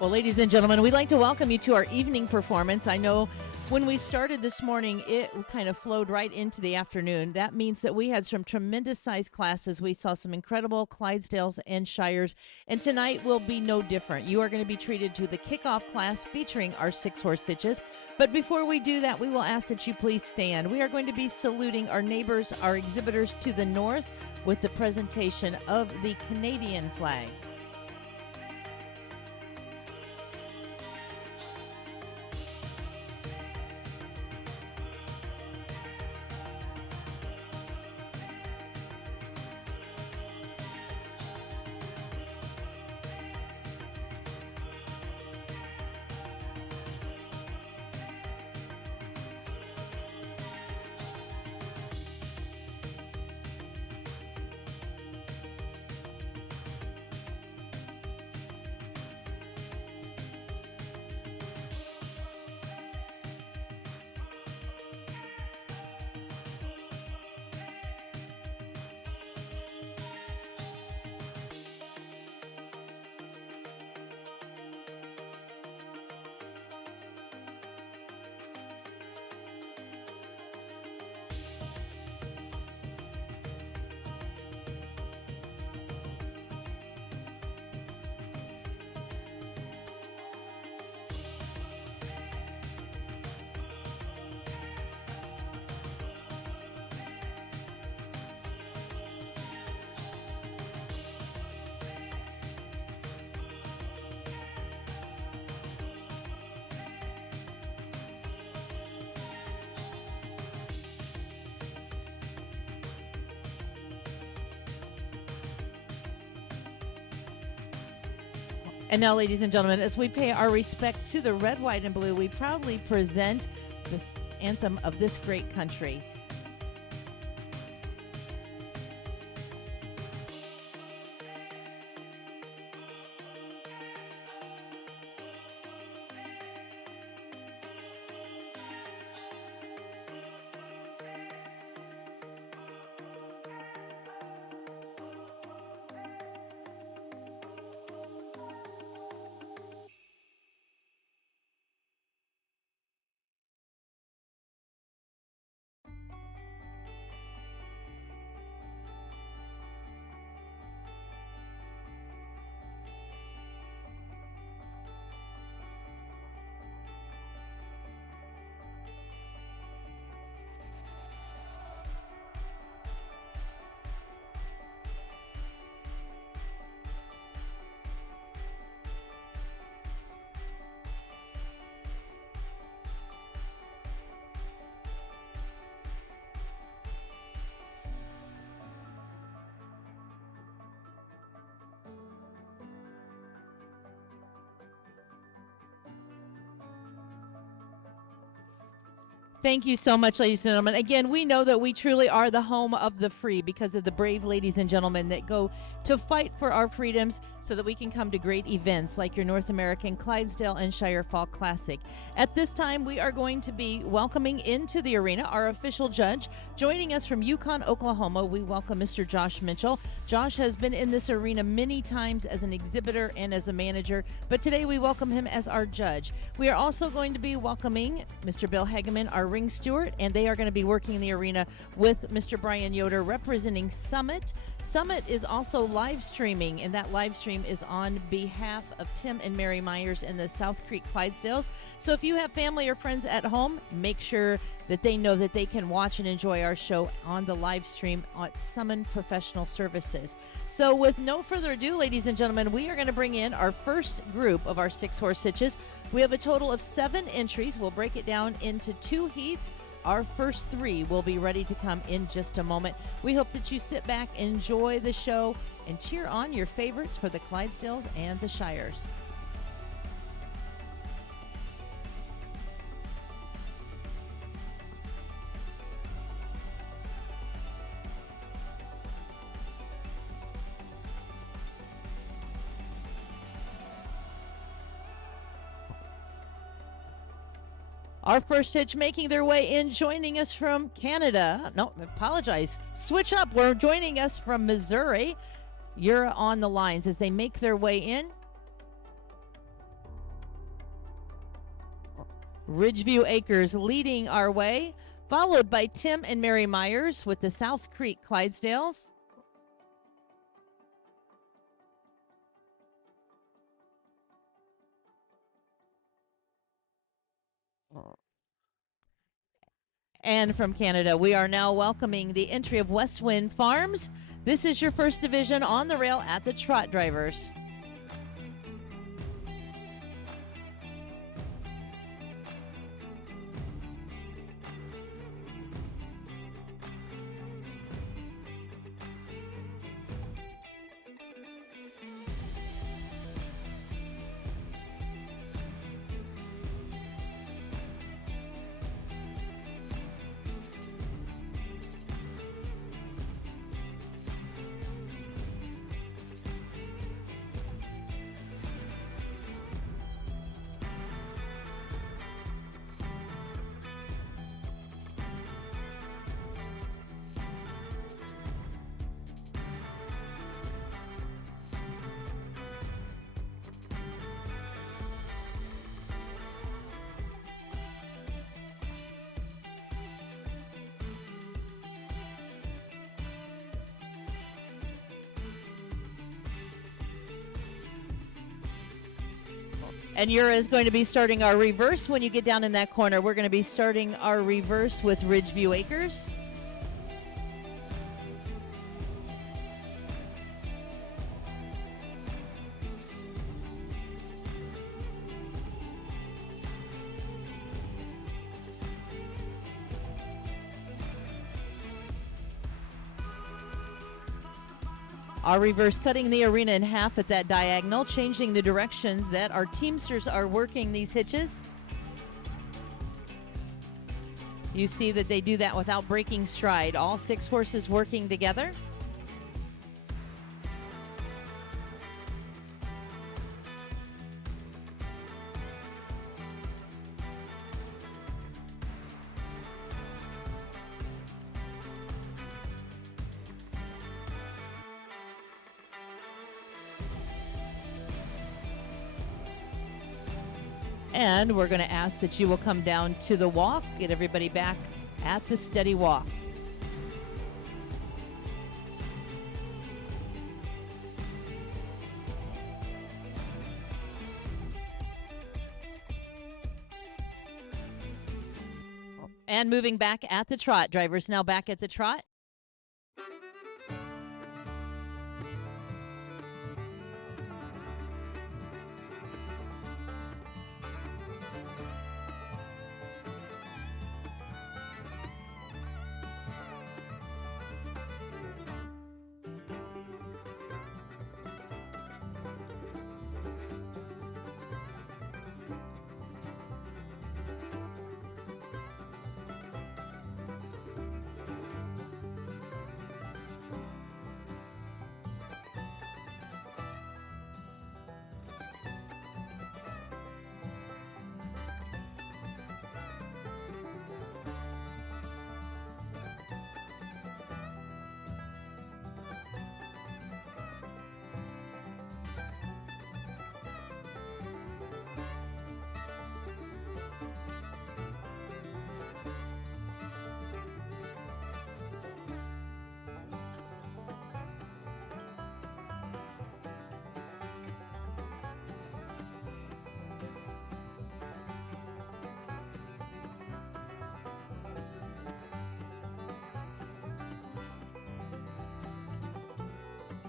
Well, ladies and gentlemen, we'd like to welcome you to our evening performance. I know when we started this morning, it kind of flowed right into the afternoon. That means that we had some tremendous size classes. We saw some incredible Clydesdales and Shires, and tonight will be no different. You are going to be treated to the kickoff class featuring our 6-horse hitches. But before we do that, we will ask that you please stand. We are going to be saluting our neighbors, our exhibitors to the north with the presentation of the Canadian flag. And now, ladies and gentlemen, as we pay our respect to the red, white, and blue, we proudly present this anthem of this great country. Thank you so much, ladies and gentlemen. Again, we know that we truly are the home of the free because of the brave ladies and gentlemen that go to fight for our freedoms so that we can come to great events like your North American Clydesdale and Shire Fall Classic. At this time, we are going to be welcoming into the arena our official judge. Joining us from Yukon, Oklahoma, we welcome Mr. Josh Mitchell. Josh has been in this arena many times as an exhibitor and as a manager, but today we welcome him as our judge. We are also going to be welcoming Mr. Bill Hageman, our ring steward, and they are going to be working in the arena with Mr. Brian Yoder representing Summit. Summit is also live streaming, and that live stream is on behalf of Tim and Mary Myers in the South Creek Clydesdales. So if you have family or friends at home, make sure that they know that they can watch and enjoy our show on the live stream at Summon Professional Services. So with no further ado, ladies and gentlemen, we are going to bring in our first group of our 6-horse hitches. We have a total of 7 entries. We'll break it down into 2 heats. Our first 3 will be ready to come in just a moment. We hope that you sit back, enjoy the show, and cheer on your favorites for the Clydesdales and the Shires. Our first hitch making their way in, joining us from Canada. No, apologize. Switch up. We're joining us from Missouri. You're on the lines as they make their way in. Ridgeview Acres leading our way, followed by Tim and Mary Myers with the South Creek Clydesdales. And from Canada, we are now welcoming the entry of Westwind Farms. This is your first division on the rail at the Trot Drivers. And Yura is going to be starting our reverse. When you get down in that corner, we're going to be starting our reverse with Ridgeview Acres. Our reverse cutting the arena in half at that diagonal, changing the directions that our teamsters are working these hitches. You see that they do that without breaking stride. All 6 horses working together. And we're going to ask that you will come down to the walk, get everybody back at the steady walk. And moving back at the trot. Drivers now back at the trot.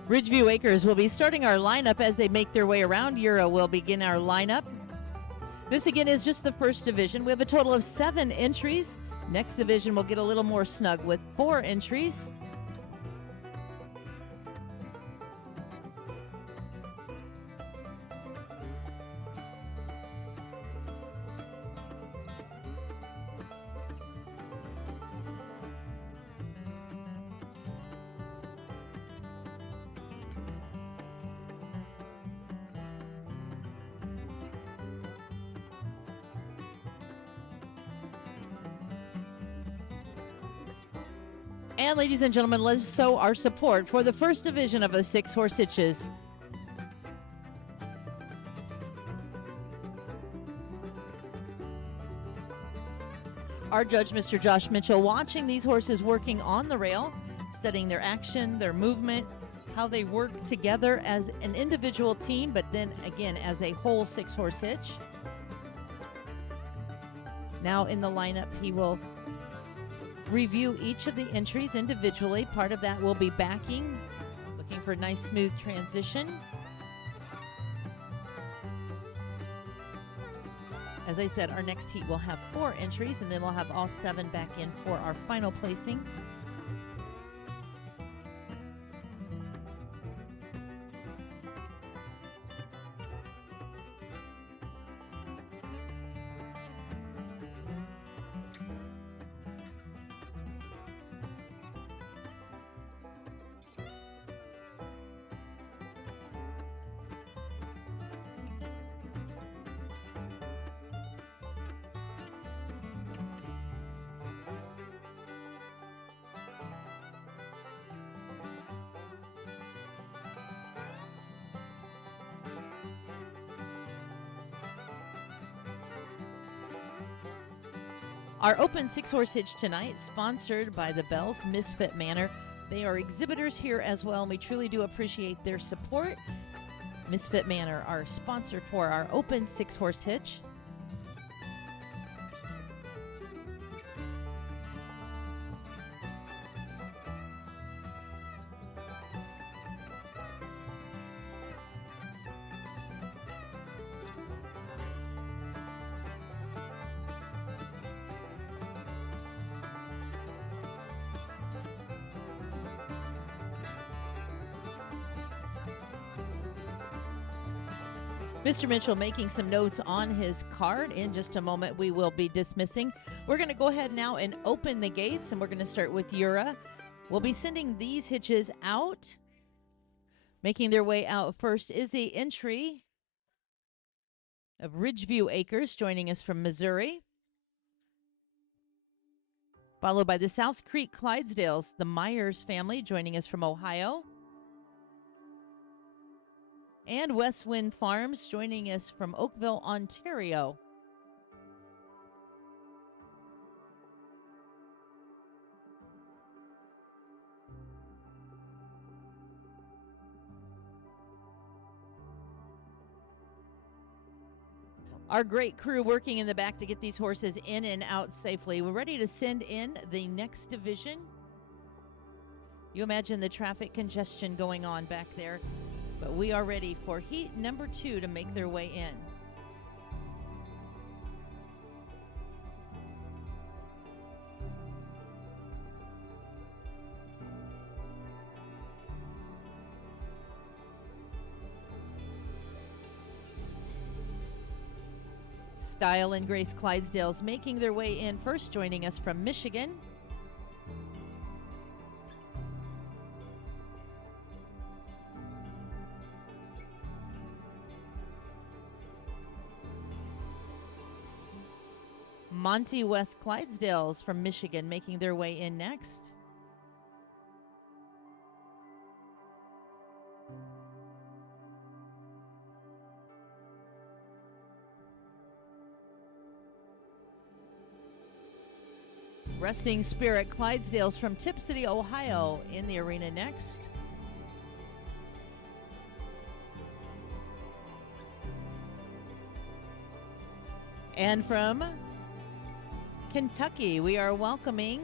Ridgeview Acres will be starting our lineup as they make their way around. Euro will begin our lineup. This again is just the first division. We have a total of 7 entries. Next division will get a little more snug with 4 entries. And ladies and gentlemen, let's show our support for the first division of the 6-horse hitches. Our judge, Mr. Josh Mitchell, watching these horses working on the rail, studying their action, their movement, how they work together as an individual team, but then again as a whole 6-horse hitch. Now in the lineup, he will review each of the entries individually. Part of that will be backing, looking for a nice smooth transition. As I said, our next heat will have 4 entries, and then we'll have all 7 back in for our final placing. Our open 6-horse hitch tonight, sponsored by the Bells Misfit Manor. They are exhibitors here as well, and we truly do appreciate their support. Misfit Manor, our sponsor for our open 6-horse hitch. Mr. Mitchell making some notes on his card. In just a moment, we will be dismissing. We're going to go ahead now and open the gates, and we're going to start with Yura. We'll be sending these hitches out. Making their way out first is the entry of Ridgeview Acres, joining us from Missouri. Followed by the South Creek Clydesdales, the Myers family, joining us from Ohio. And West Wind Farms, joining us from Oakville, Ontario. Our great crew working in the back to get these horses in and out safely. We're ready to send in the next division. You imagine the traffic congestion going on back there. But we are ready for heat number 2 to make their way in. Style and Grace Clydesdales making their way in first, joining us from Michigan. Monty West Clydesdales from Michigan making their way in next. Resting Spirit Clydesdales from Tip City, Ohio in the arena next. And from Kentucky, we are welcoming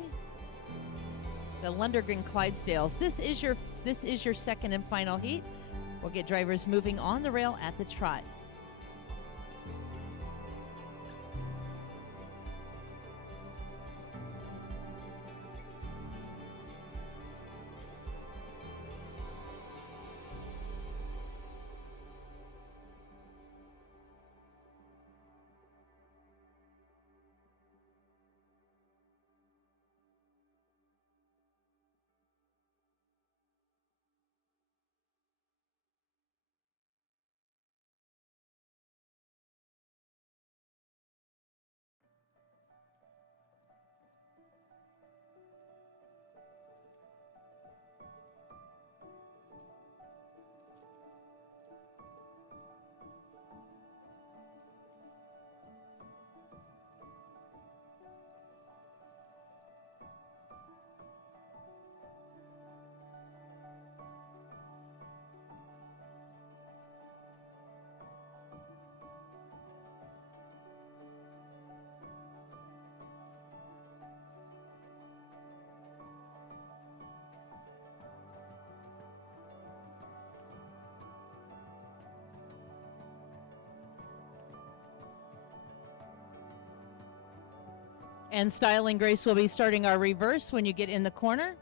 the Lundgren Clydesdales. This is your second and final heat. We'll get drivers moving on the rail at the trot. And Style and Grace will be starting our reverse when you get in the corner.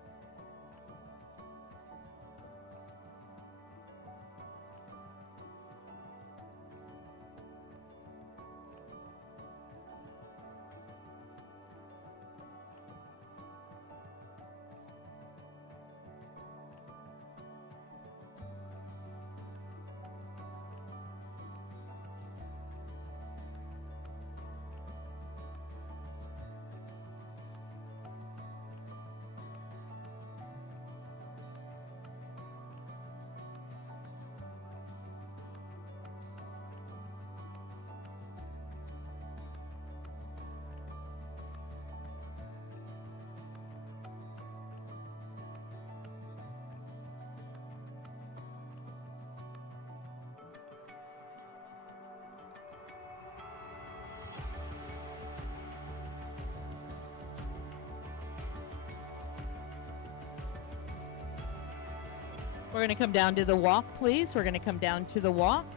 We're going to come down to the walk, please. We're going to come down to the walk.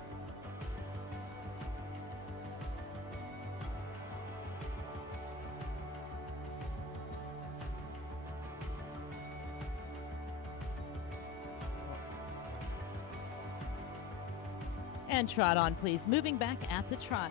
And trot on, please. Moving back at the trot.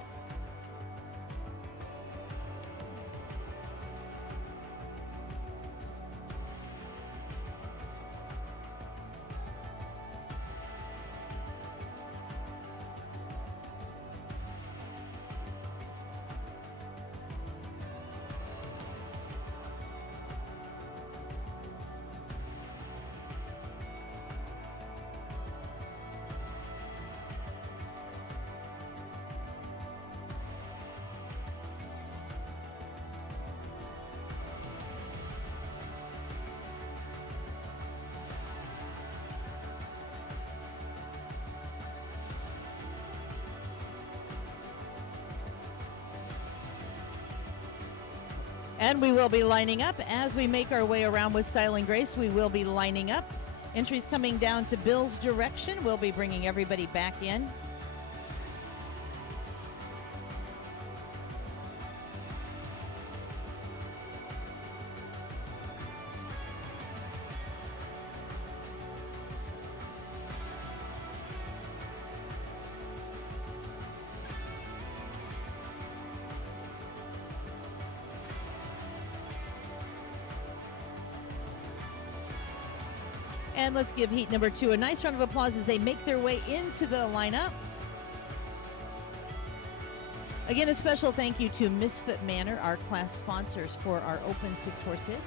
And we will be lining up as we make our way around with Style and Grace. We will be lining up. Entries coming down to Bill's direction. We'll be bringing everybody back in. And let's give heat number 2 a nice round of applause as they make their way into the lineup. Again, a special thank you to Misfit Manor, our class sponsors for our open 6-horse hitch.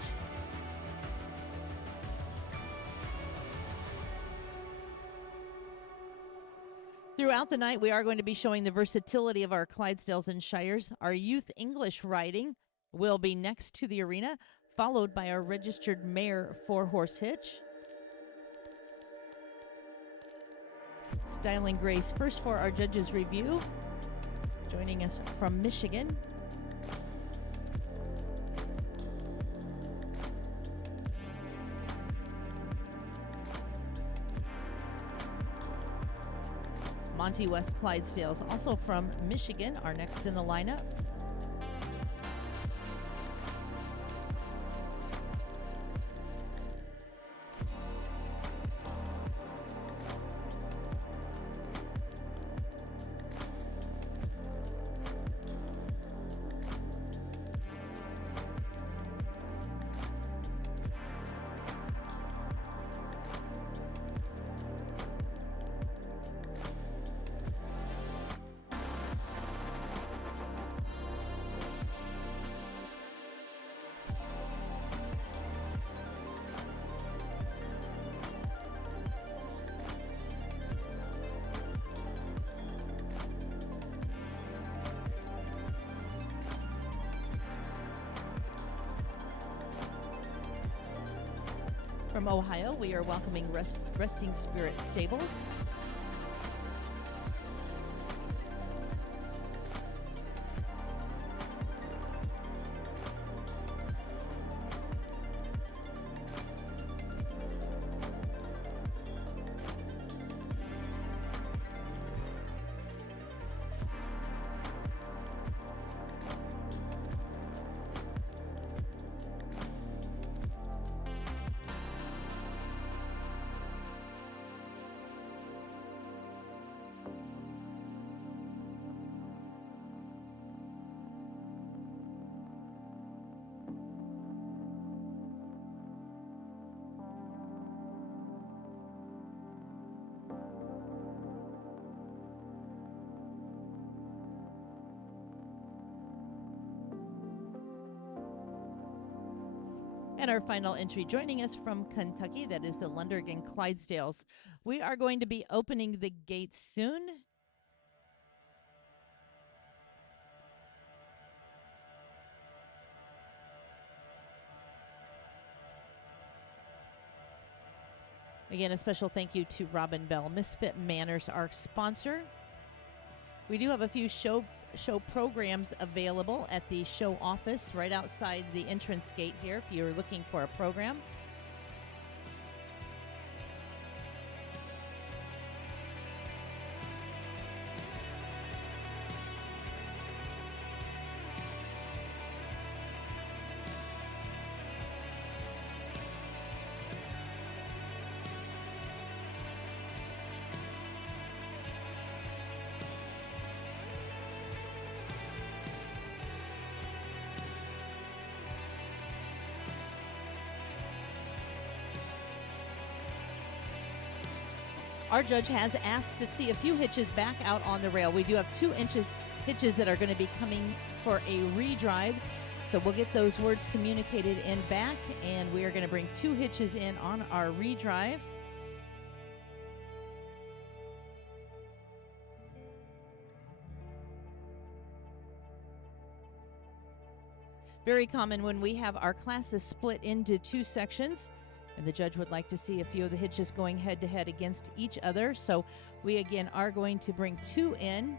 Throughout the night, we are going to be showing the versatility of our Clydesdales and Shires. Our youth English riding will be next to the arena, followed by our registered Mare 4-horse hitch. Style and Grace first for our judges review. Joining us from Michigan. Monty West Clydesdales, also from Michigan, are next in the lineup. From Ohio, we are welcoming Resting Spirit Stables. And our final entry joining us from Kentucky, that is the Lundergan Clydesdales. We are going to be opening the gates soon. Again, a special thank you to Robin Bell, Misfit Manners, our sponsor. We do have a few show programs available at the show office right outside the entrance gate here if you're looking for a program. Our judge has asked to see a few hitches back out on the rail. We do have 2 hitches that are going to be coming for a redrive. So we'll get those words communicated in back, and we are going to bring 2 hitches in on our redrive. Very common when we have our classes split into 2 sections. And the judge would like to see a few of the hitches going head-to-head against each other. So we, again, are going to bring 2 in.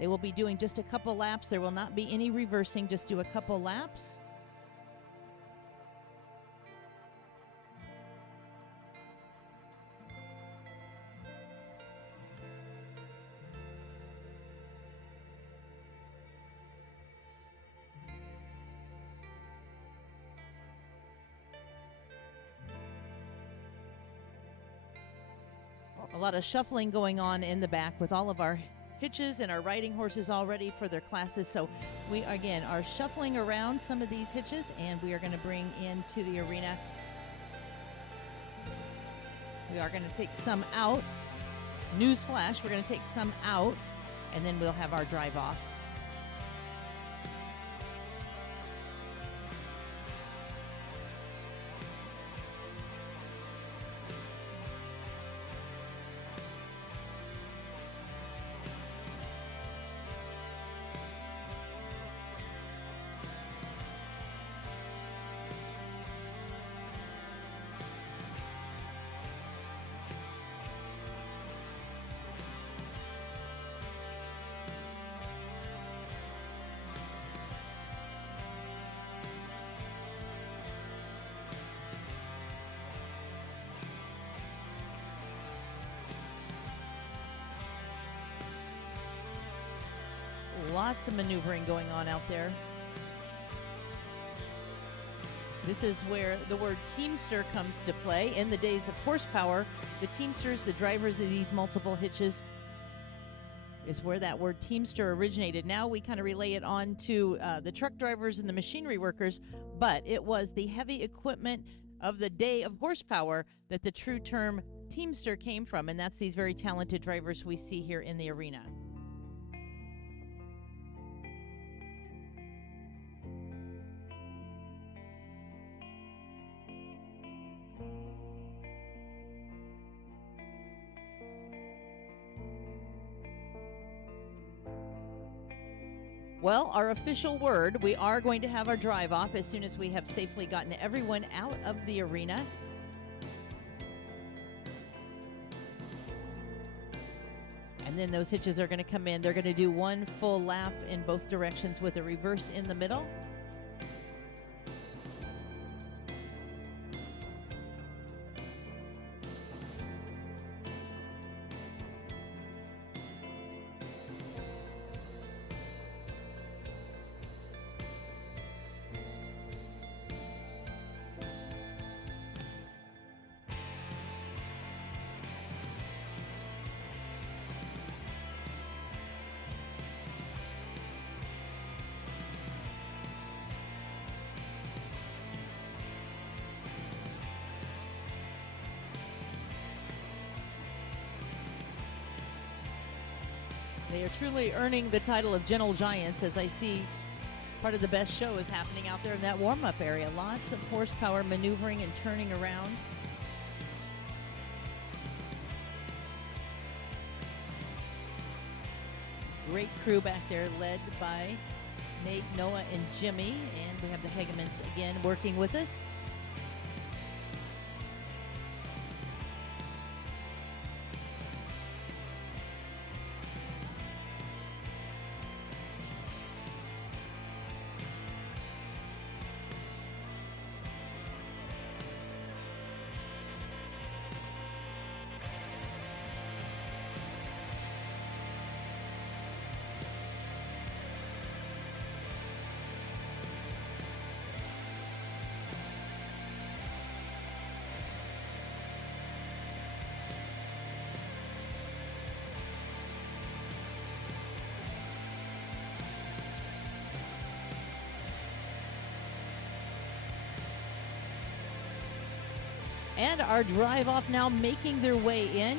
They will be doing just a couple laps. There will not be any reversing, just do a couple laps. A lot of shuffling going on in the back with all of our hitches and our riding horses all ready for their classes. So we, again, are shuffling around some of these hitches, and we are going to bring into the arena. We are going to take some out. Newsflash, we're going to take some out, and then we'll have our drive off. Lots of maneuvering going on out there. This is where the word teamster comes to play. In the days of horsepower, the teamsters, the drivers of these multiple hitches, is where that word teamster originated. Now we kind of relay it on to the truck drivers and the machinery workers, but it was the heavy equipment of the day of horsepower that the true term teamster came from, and that's these very talented drivers we see here in the arena. Well, our official word, we are going to have our drive off as soon as we have safely gotten everyone out of the arena. And then those hitches are going to come in. They're going to do 1 full lap in both directions with a reverse in the middle. They are truly earning the title of gentle giants, as I see Part of the best show is happening out there in that warm-up area. Lots of horsepower maneuvering and turning around. Great crew back there led by Nate, Noah, and Jimmy. And we have the Hagemans again working with us. And our drive off now making their way in.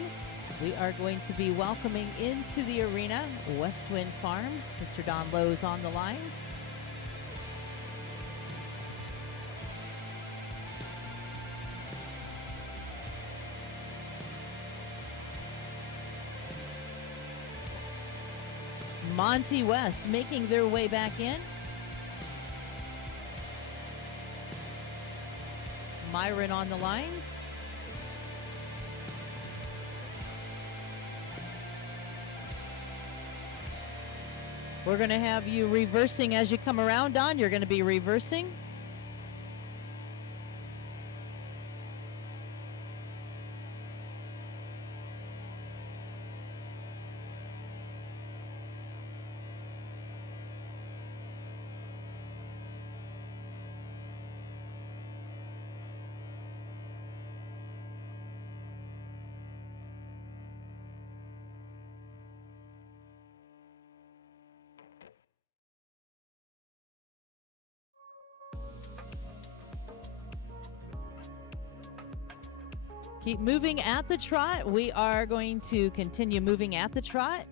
We are going to be welcoming into the arena West Wind Farms. Mr. Don Lowe's on the lines. Monty West making their way back in. Myron on the lines. We're going to have you reversing as you come around, Don. You're going to be reversing. Keep moving at the trot. We are going to continue moving at the trot.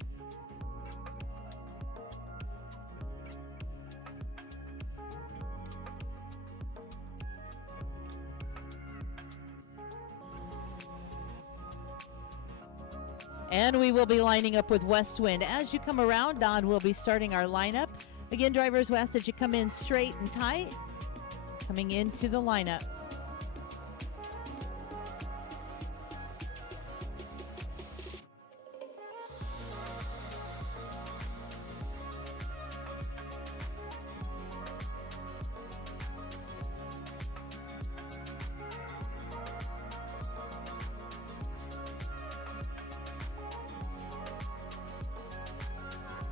And we will be lining up with West Wind. As you come around, Don will be starting our lineup. Again, drivers, we ask that you come in straight and tight. Coming into the lineup.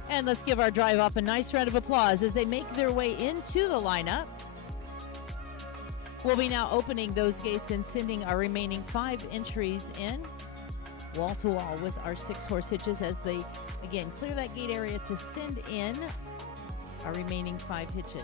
And let's give our drive off a nice round of applause as they make their way into the lineup. We'll be now opening those gates and sending our remaining 5 entries in, wall to wall with our 6 horse hitches as they, again, clear that gate area to send in our remaining 5 hitches.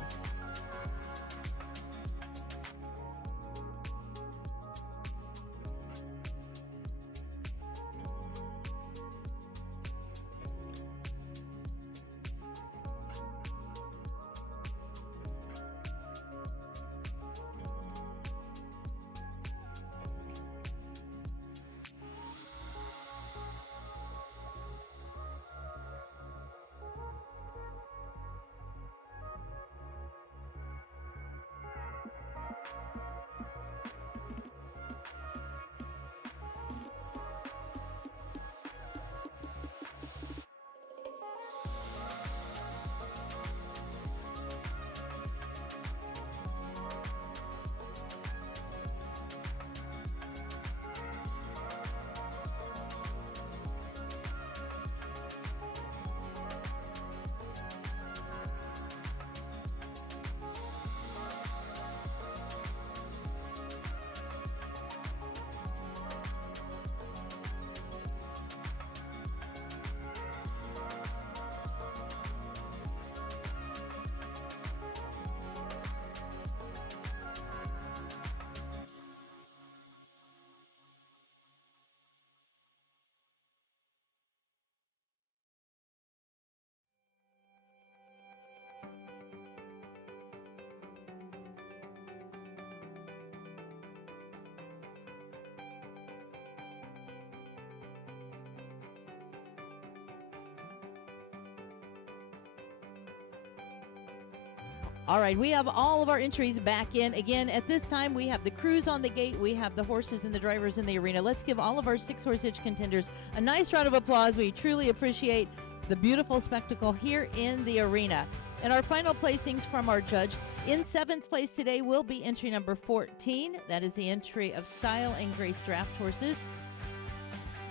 All right, we have all of our entries back in. Again, at this time, we have the crews on the gate. We have the horses and the drivers in the arena. Let's give all of our 6-horse hitch contenders a nice round of applause. We truly appreciate the beautiful spectacle here in the arena. And our final placings from our judge. In 7th place today will be entry number 14. That is the entry of Style and Grace Draft Horses.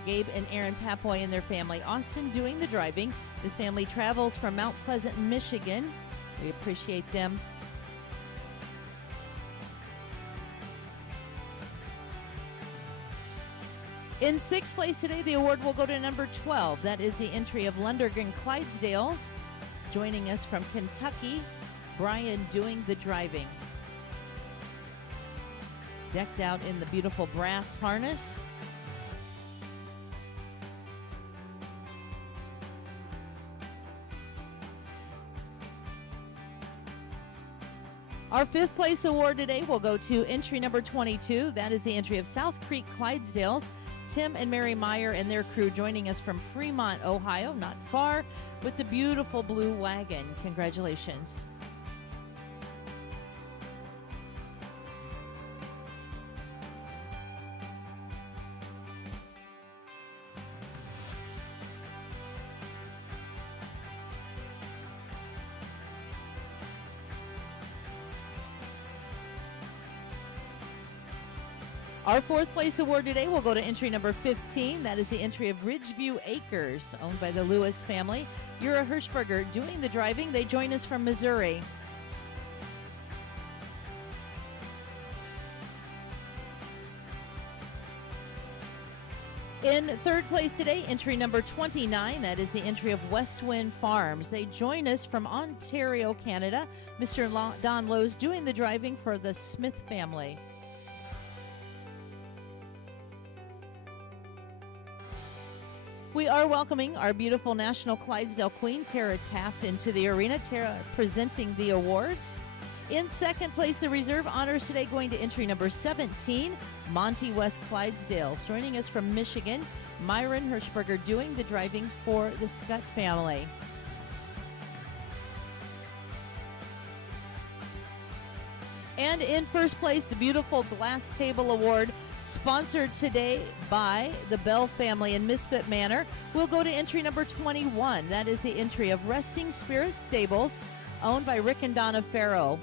Gabe and Aaron Papoy and their family. Austin doing the driving. This family travels from Mount Pleasant, Michigan. We appreciate them. In 6th place today, the award will go to number 12. That is the entry of Lundergan Clydesdales. Joining us from Kentucky, Brian doing the driving. Decked out in the beautiful brass harness. Our 5th place award today will go to entry number 22. That is the entry of South Creek Clydesdales. Tim and Mary Meyer and their crew joining us from Fremont, Ohio, not far, with the beautiful blue wagon. Congratulations. Our 4th place award today will go to entry number 15. That is the entry of Ridgeview Acres, owned by the Lewis family. Yura Hirschberger doing the driving. They join us from Missouri. In 3rd place today, entry number 29. That is the entry of Westwind Farms. They join us from Ontario, Canada. Mr. Don Lowe's doing the driving for the Smith family. We are welcoming our beautiful National Clydesdale Queen, Tara Taft, into the arena. Tara presenting the awards. In 2nd place, the reserve honors today going to entry number 17, Monty West Clydesdales. Joining us from Michigan, Myron Hirschberger doing the driving for the Scott family. And in 1st place, the beautiful Glass Table Award, sponsored today by the Bell family in Misfit Manor, will go to entry number 21. That is the entry of Resting Spirit Stables, owned by Rick and Donna Farrow.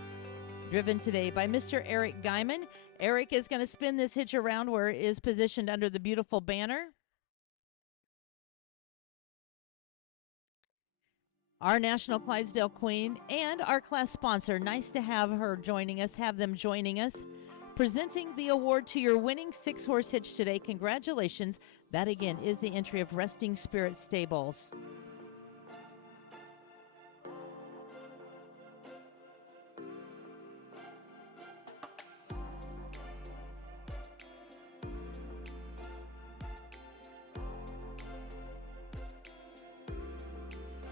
Driven today by Mr. Eric Guyman. Eric is going to spin this hitch around where it is positioned under the beautiful banner. Our National Clydesdale Queen and our class sponsor. Nice to have her joining us, have them joining us. Presenting the award to your winning 6-horse hitch today. Congratulations. That again is the entry of Resting Spirit Stables.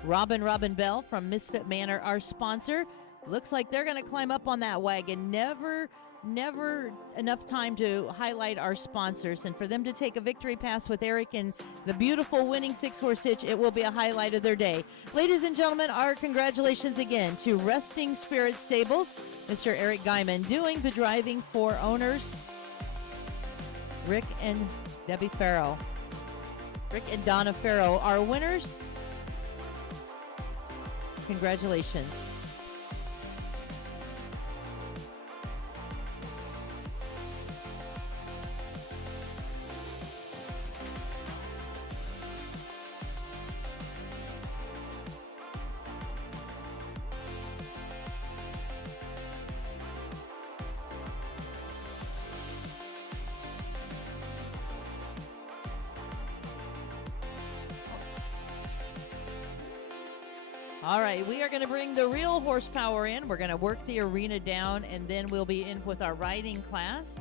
Robin Bell from Misfit Manor, our sponsor. Looks like they're going to climb up on that wagon. Never enough time to highlight our sponsors, and for them to take a victory pass with Eric and the beautiful winning 6-horse hitch, it will be a highlight of their day. Ladies and gentlemen, our congratulations again to Resting Spirit Stables, Mr. Eric Guyman doing the driving for owners Rick and Debbie Farrow. Rick and Donna Farrow are winners. Congratulations. All right, we are going to bring the real horsepower in. We're going to work the arena down, and then we'll be in with our riding class.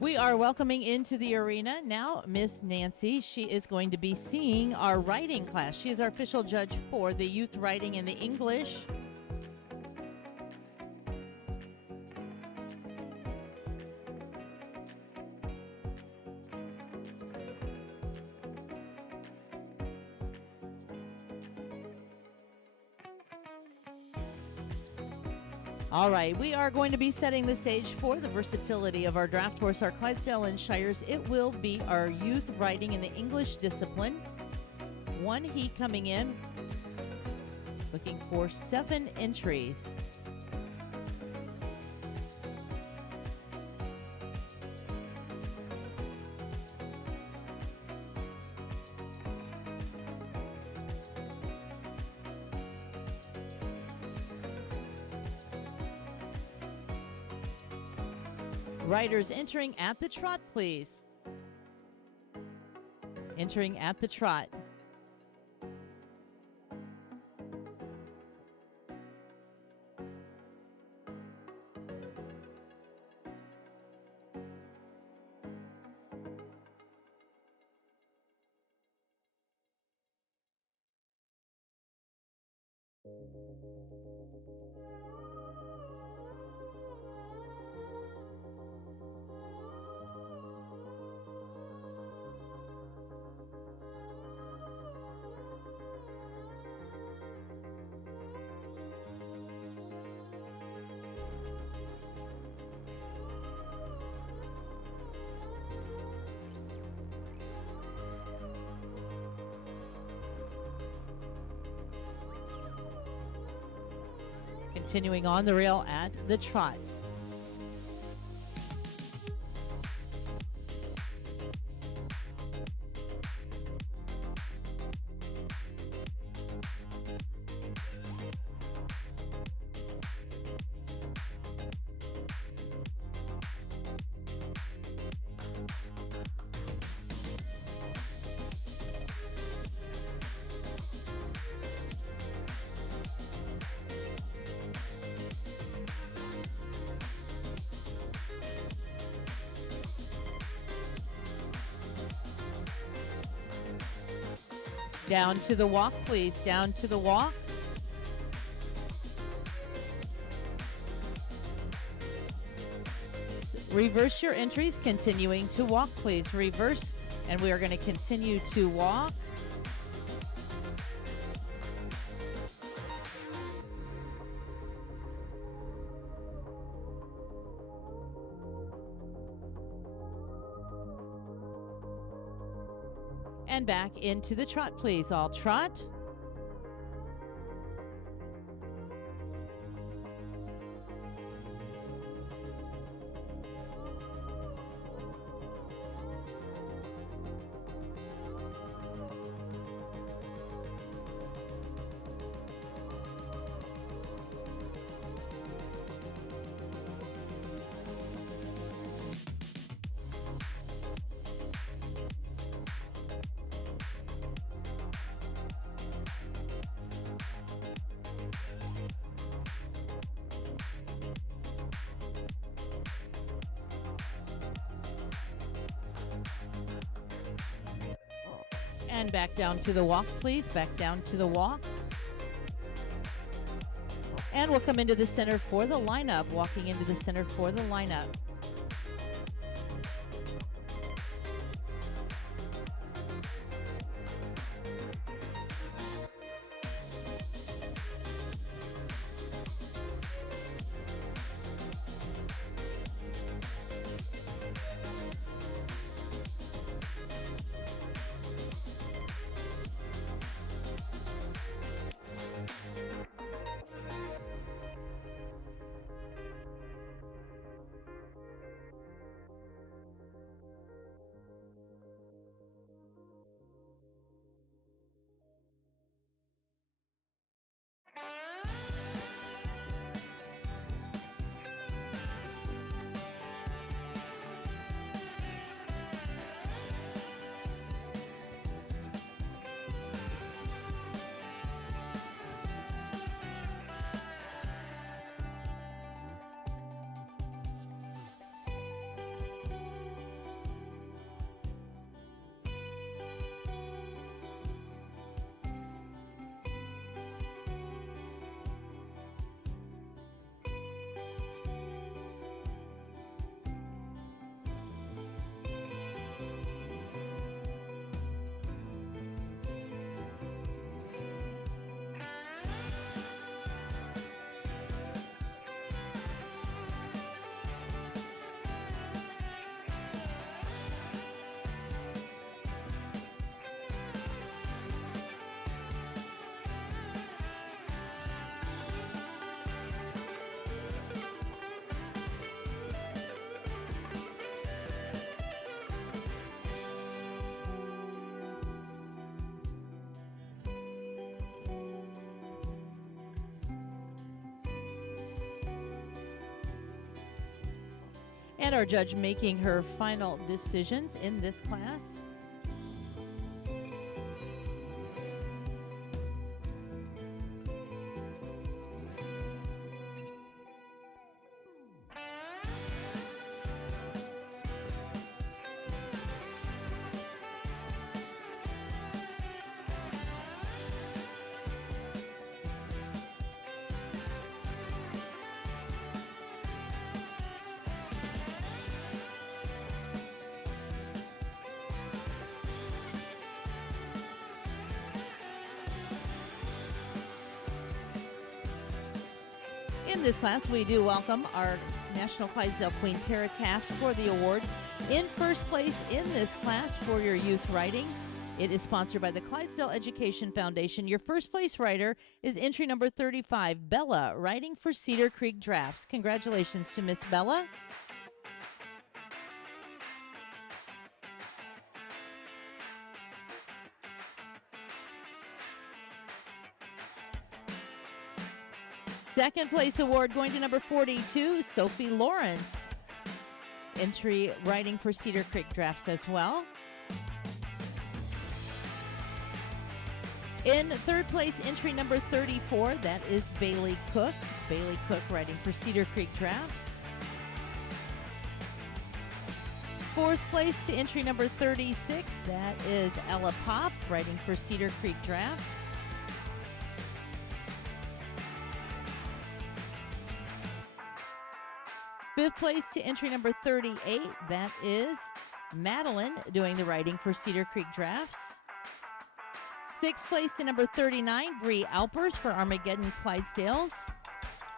We are welcoming into the arena now Miss Nancy. She is going to be seeing our writing class. She is our official judge for the youth writing in the English. All right, we are going to be setting the stage for the versatility of our draft horse, our Clydesdale and Shires. It will be our youth riding in the English discipline. One heat coming in, looking for 7 entries. Riders entering at the trot, please. Entering at the trot. Continuing on the rail at the trot. Down to the walk, please. Down to the walk. Reverse your entries. Continuing to walk, please. Reverse. And we are going to continue to walk. And back into the trot, please. All trot. And back down to the walk, please. Back down to the walk. And we'll come into the center for the lineup. Walking into the center for the lineup. And our judge making her final decisions in this class. In this class, we do welcome our National Clydesdale Queen, Tara Taft, for the awards. In first place in this class for your youth writing, it is sponsored by the Clydesdale Education Foundation. Your first place writer is entry number 35, Bella, writing for Cedar Creek Drafts. Congratulations to Miss Bella. Second place award going to number 42, Sophie Lawrence. Entry writing for Cedar Creek Drafts as well. In third place, entry number 34, that is Bailey Cook. Bailey Cook writing for Cedar Creek Drafts. Fourth place to entry number 36, that is Ella Pop writing for Cedar Creek Drafts. Fifth place to entry number 38, that is Madeline doing the writing for Cedar Creek Drafts. Sixth place to number 39, Bree Alpers for Armageddon Clydesdales.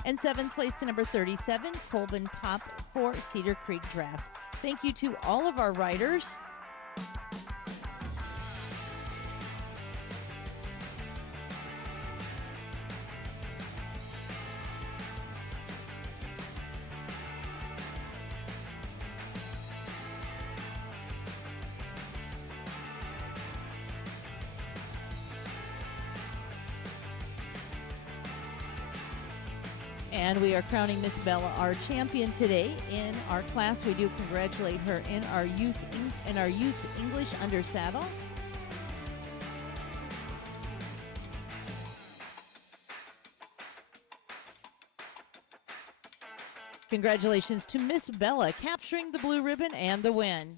And seventh place to number 37, Colvin Pop for Cedar Creek Drafts. Thank you to all of our writers. And we are crowning Miss Bella our champion today in our class. We do congratulate her in our youth English under saddle. Congratulations to Miss Bella capturing the blue ribbon and the win.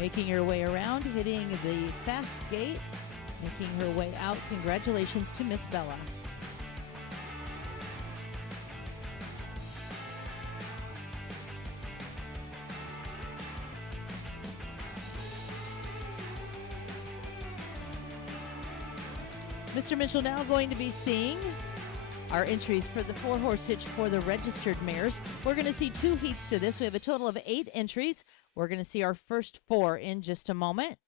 Making her way around, hitting the fast gate, making her way out. Congratulations to Miss Bella. Mr. Mitchell now going to be seeing our entries for the 4-horse hitch for the registered mares. We're going to see 2 heats to this. We have a total of 8 entries. We're going to see our first 4 in just a moment.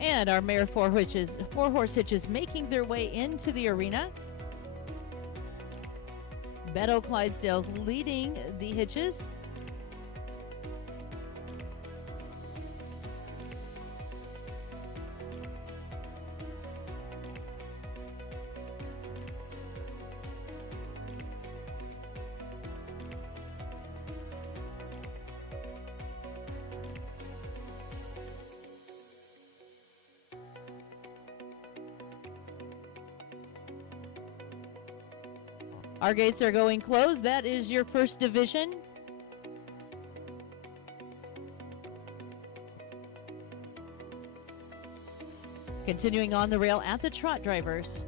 And our Mare 4-horse hitches making their way into the arena. Beto Clydesdale's leading the hitches. Our gates are going closed. That is your first division. Continuing on the rail at the trot, drivers.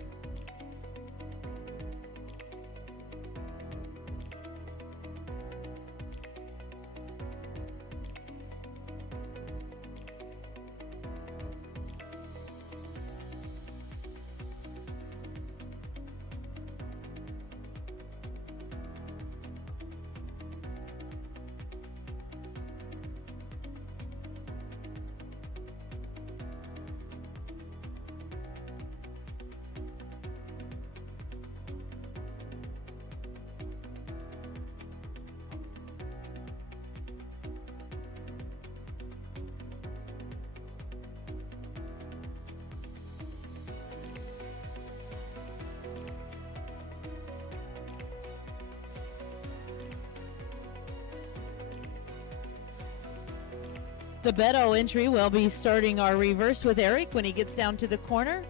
The Beto entry will be starting our reverse with Eric when he gets down to the corner.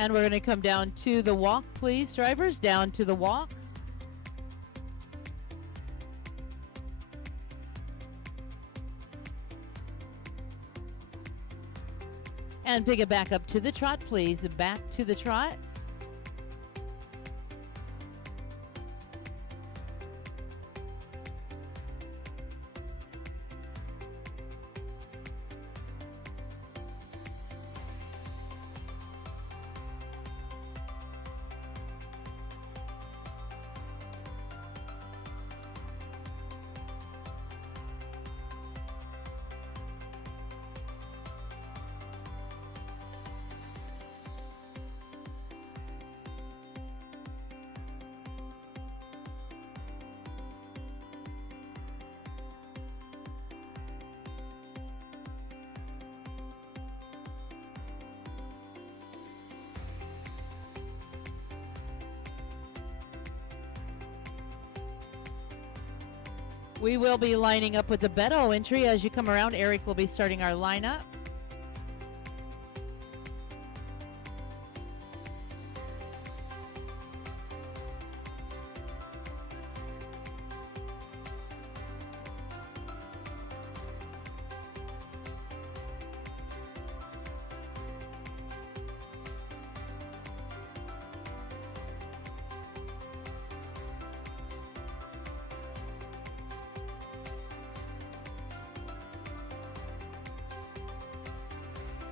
And we're going to come down to the walk, please, drivers, down to the walk. And pick it back up to the trot, please. Back to the trot. We will be lining up with the Beto entry. As you come around, Eric will be starting our lineup.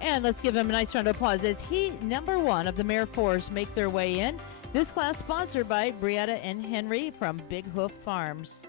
And let's give him a nice round of applause as heat number 1 of the Mare Force make their way in. This class sponsored by Brietta and Henry from Big Hoof Farms.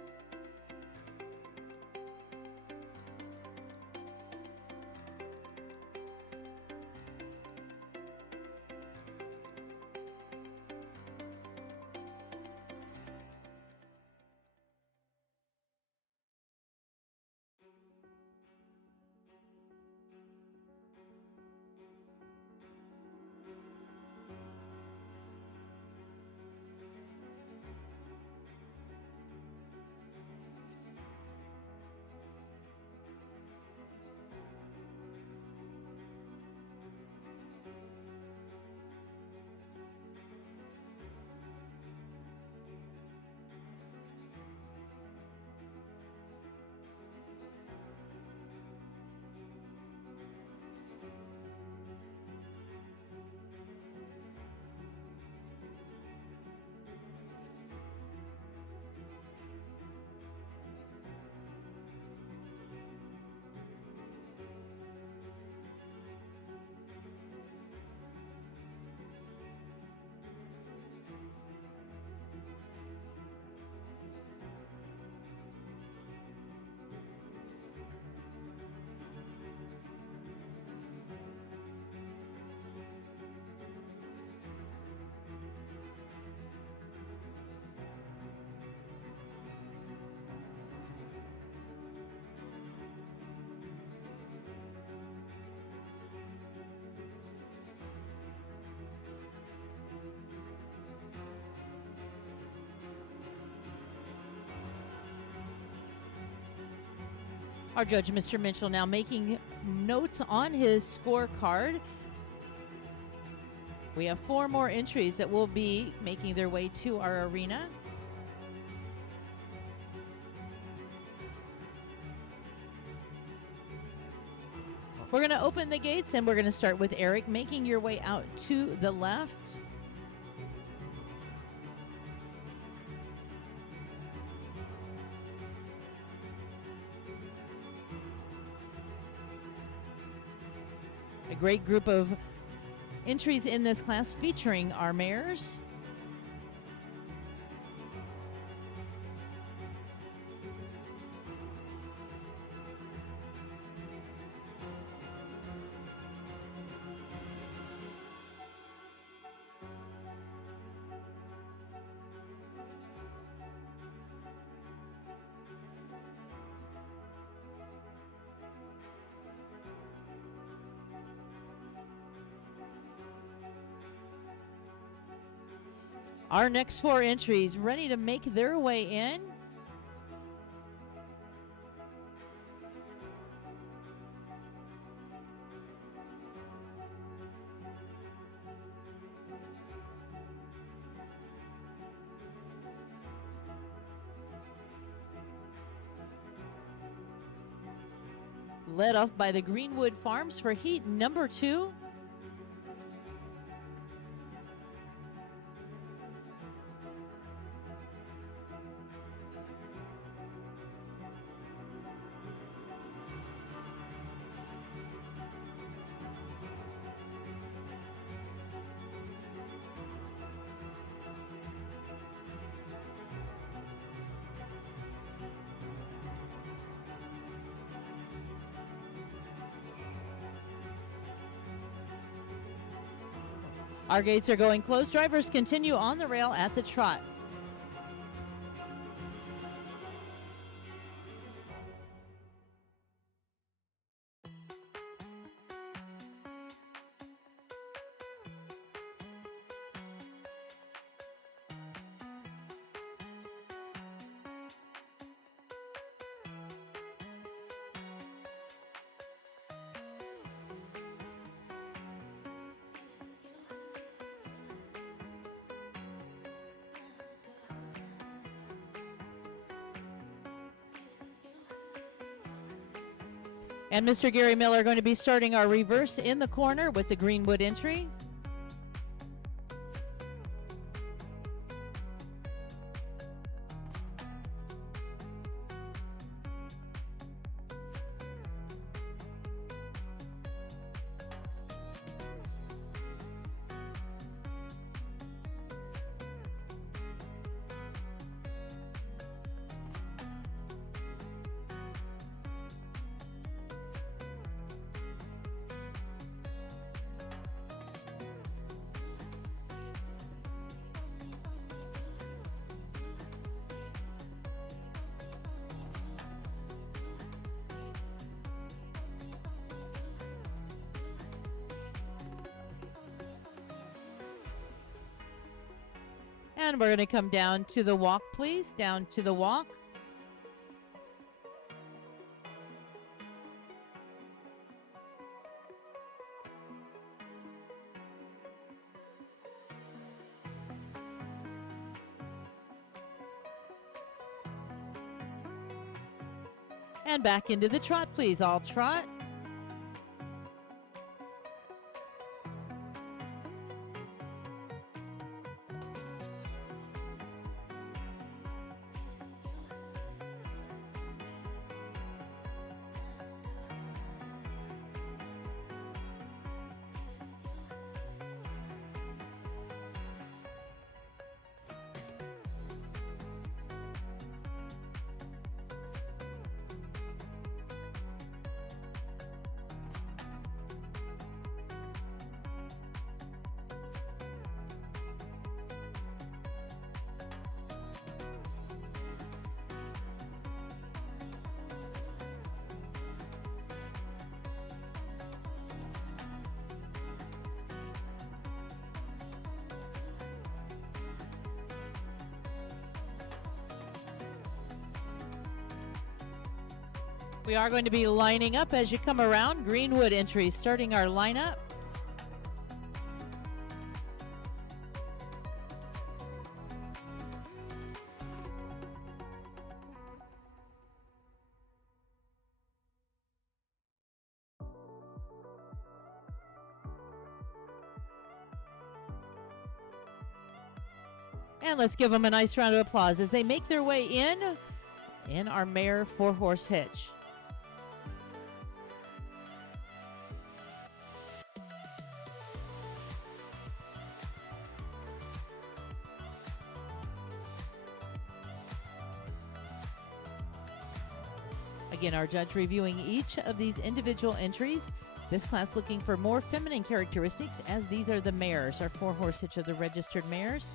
Our judge, Mr. Mitchell, now making notes on his scorecard. We have 4 more entries that will be making their way to our arena. We're going to open the gates and we're going to start with Eric, making your way out to the left. A great group of entries in this class featuring our mares. Our next 4 entries ready to make their way in. Led off by the Greenwood Farms for heat number 2. Our gates are going closed. Drivers continue on the rail at the trot. And Mr. Gary Miller going to be starting our reverse in the corner with the Greenwood entry. And we're going to come down to the walk, please. Down to the walk. And back into the trot, please. All trot. We are going to be lining up as you come around. Greenwood entries starting our lineup. And let's give them a nice round of applause as they make their way in our Mare 4-horse hitch. Again, our judge reviewing each of these individual entries. This class looking for more feminine characteristics, as these are the mares, our 4-horse hitch of the registered mares.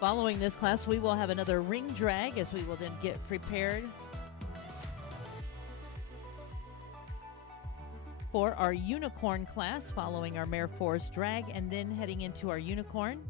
Following this class, we will have another ring drag as we will then get prepared for our unicorn class, following our Mare 4's drag and then heading into our unicorn.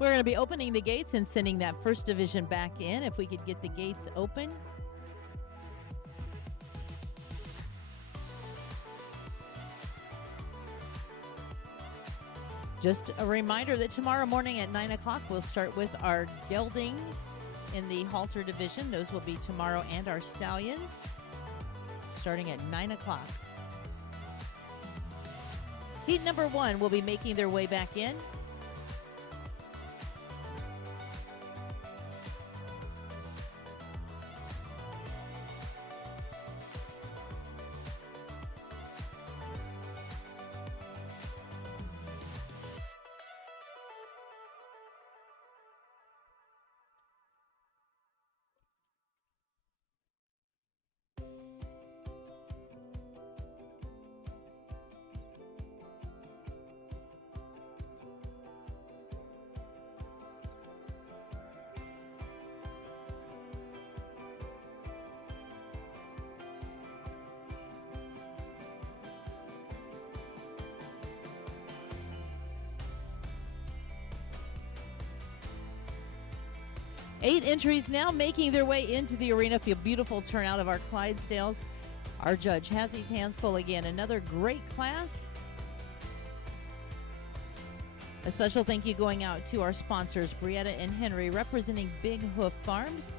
We're going to be opening the gates and sending that first division back in. If we could get the gates open. Just a reminder that tomorrow morning at 9 o'clock, we'll start with our gelding in the halter division. Those will be tomorrow, and our stallions starting at 9 o'clock. Heat number 1 will be making their way back in. Eight entries now making their way into the arena. A beautiful turnout of our Clydesdales. Our judge has his hands full again. Another great class. A special thank you going out to our sponsors, Brietta and Henry, representing Big Hoof Farms.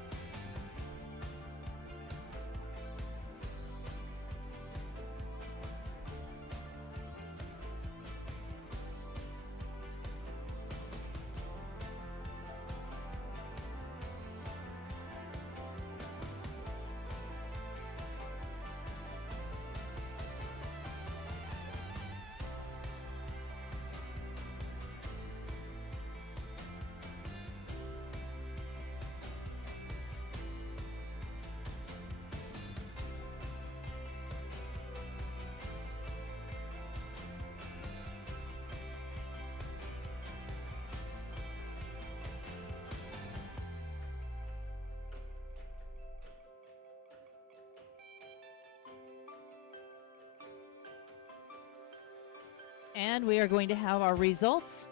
And we are going to have our results.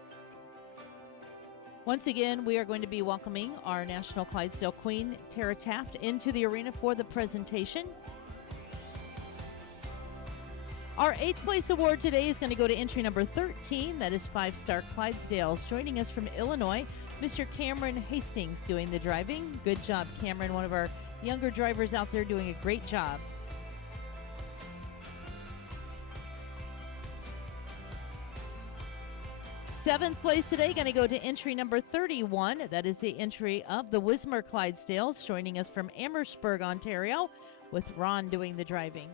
Once again, we are going to be welcoming our National Clydesdale Queen, Tara Taft, into the arena for the presentation. Our 8th place award today is going to go to entry number 13. That is 5-star Clydesdales. Joining us from Illinois, Mr. Cameron Hastings doing the driving. Good job, Cameron. One of our younger drivers out there doing a great job. Seventh place today going to go to entry number 31. That is the entry of the Wismar Clydesdales. Joining us from Amherstburg, Ontario, with Ron doing the driving.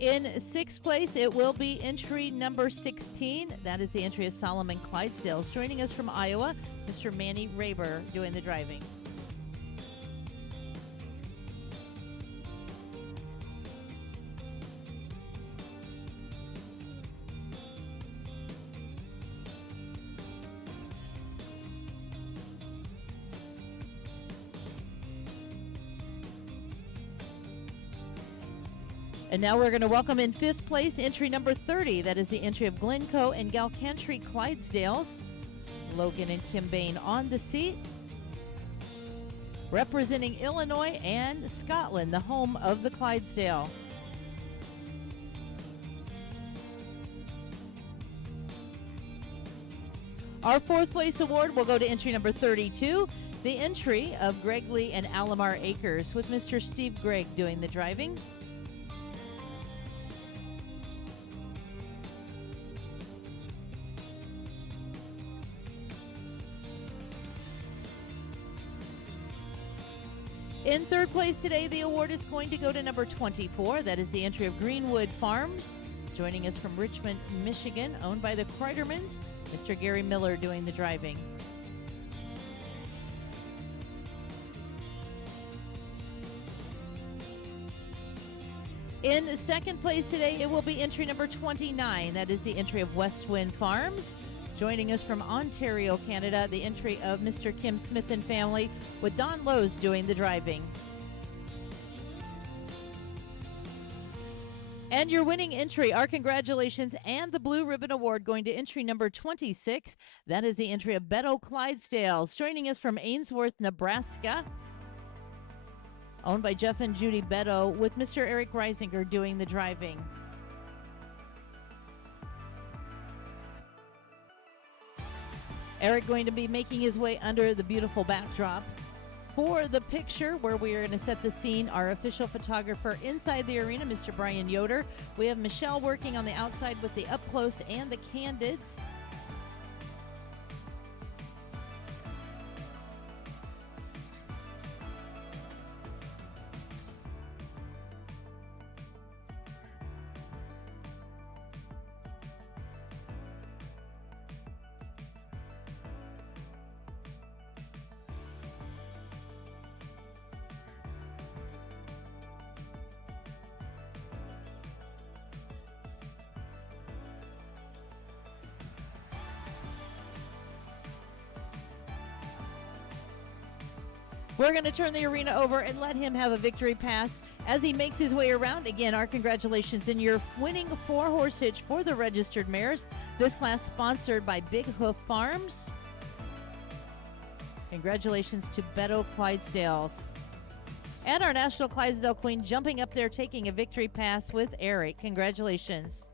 In 6th place, it will be entry number 16. That is the entry of Solomon Clydesdales. Joining us from Iowa, Mr. Manny Raber doing the driving. And now we're going to welcome in 5th place, entry number 30. That is the entry of Glencoe and Galcantry Clydesdales. Logan and Kim Bain on the seat. Representing Illinois and Scotland, the home of the Clydesdale. Our 4th place award will go to entry number 32. The entry of Greg Lee and Alamar Acres, with Mr. Steve Gregg doing the driving. In 3rd place today, the award is going to go to number 24. That is the entry of Greenwood Farms. Joining us from Richmond, Michigan, owned by the Kreidermans, Mr. Gary Miller doing the driving. In 2nd place today, it will be entry number 29. That is the entry of Westwind Farms. Joining us from Ontario, Canada, the entry of Mr. Kim Smith and family, with Don Lowe's doing the driving. And your winning entry, our congratulations and the Blue Ribbon Award going to entry number 26. That is the entry of Beto Clydesdales. Joining us from Ainsworth, Nebraska, owned by Jeff and Judy Beto, with Mr. Eric Reisinger doing the driving. Eric going to be making his way under the beautiful backdrop for the picture where we are going to set the scene. Our official photographer inside the arena, Mr. Brian Yoder. We have Michelle working on the outside with the up close and the candids. We're going to turn the arena over and let him have a victory pass as he makes his way around. Again, our congratulations in your winning 4-horse hitch for the registered mares. This class sponsored by Big Hoof Farms. Congratulations to Beto Clydesdales. And our National Clydesdale Queen jumping up there, taking a victory pass with Eric. Congratulations.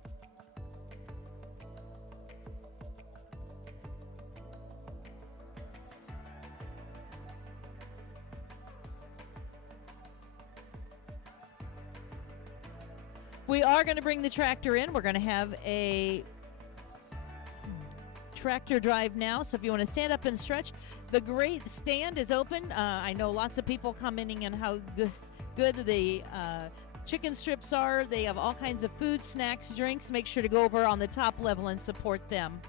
We are going to bring the tractor in. We're going to have a tractor drive now. So if you want to stand up and stretch, the great stand is open. I know lots of people commenting on how good the chicken strips are. They have all kinds of food, snacks, drinks. Make sure to go over on the top level and support them.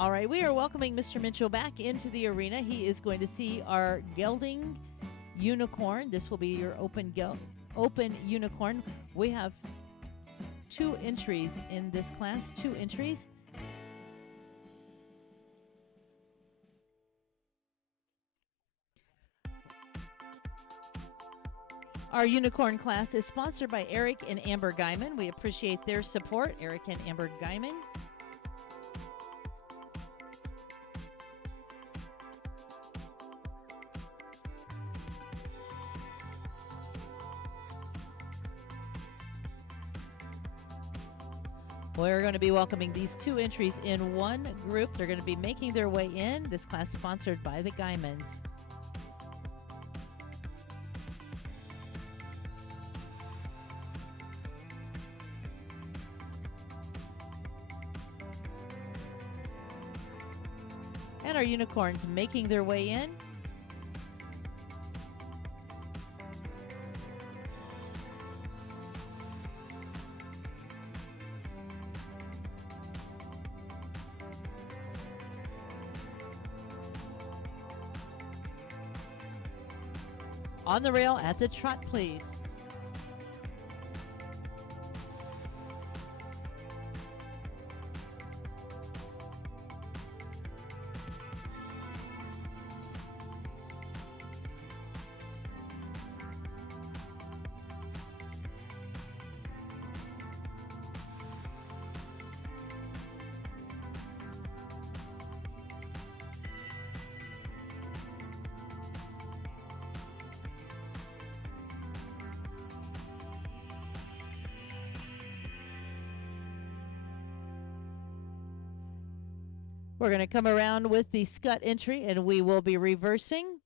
All right, we are welcoming Mr. Mitchell back into the arena. He is going to see our gelding unicorn. This will be your open unicorn. We have 2 entries in this class, 2 entries. Our unicorn class is sponsored by Eric and Amber Guyman. We appreciate their support, Eric and Amber Guyman. We're going to be welcoming these 2 entries in one group. They're going to be making their way in. This class sponsored by the Guymans. And our unicorns making their way in. On the rail at the trot, please. We're going to come around with the scut entry, and we will be reversing.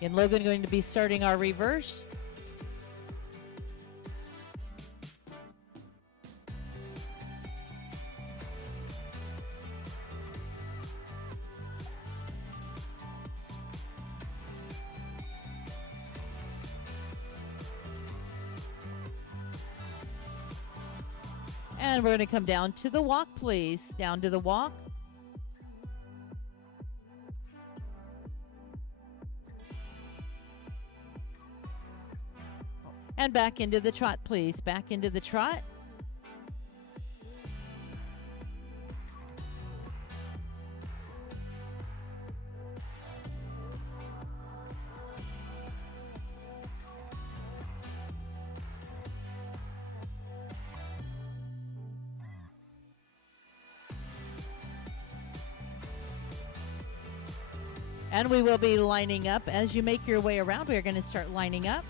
And Logan going to be starting our reverse. And we're going to come down to the walk, please. Down to the walk. And back into the trot, please. Back into the trot. And we will be lining up. As you make your way around, we are going to start lining up.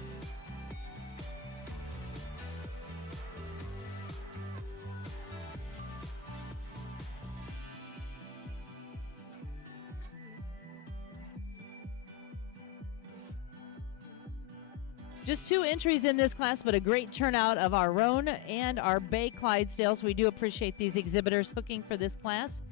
Just 2 entries in this class, but a great turnout of our roan and our bay Clydesdales. We do appreciate these exhibitors hooking for this class.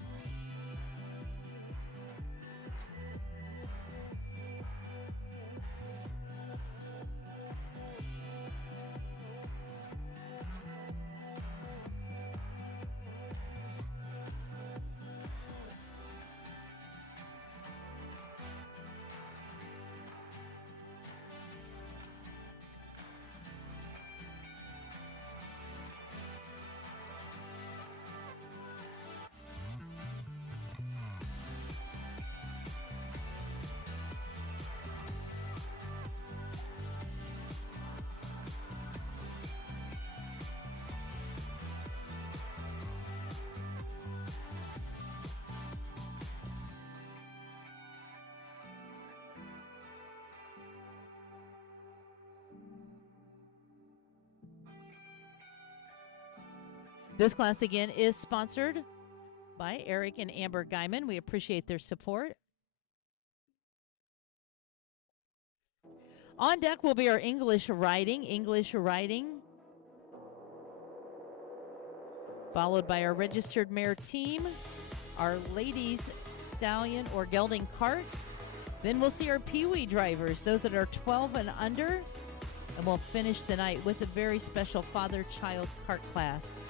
This class, again, is sponsored by Eric and Amber Guyman. We appreciate their support. On deck will be our English riding, followed by our registered mare team, our ladies Stallion or gelding cart. Then we'll see our Pee-wee drivers, those that are 12 and under. And we'll finish the night with a very special father-child cart class.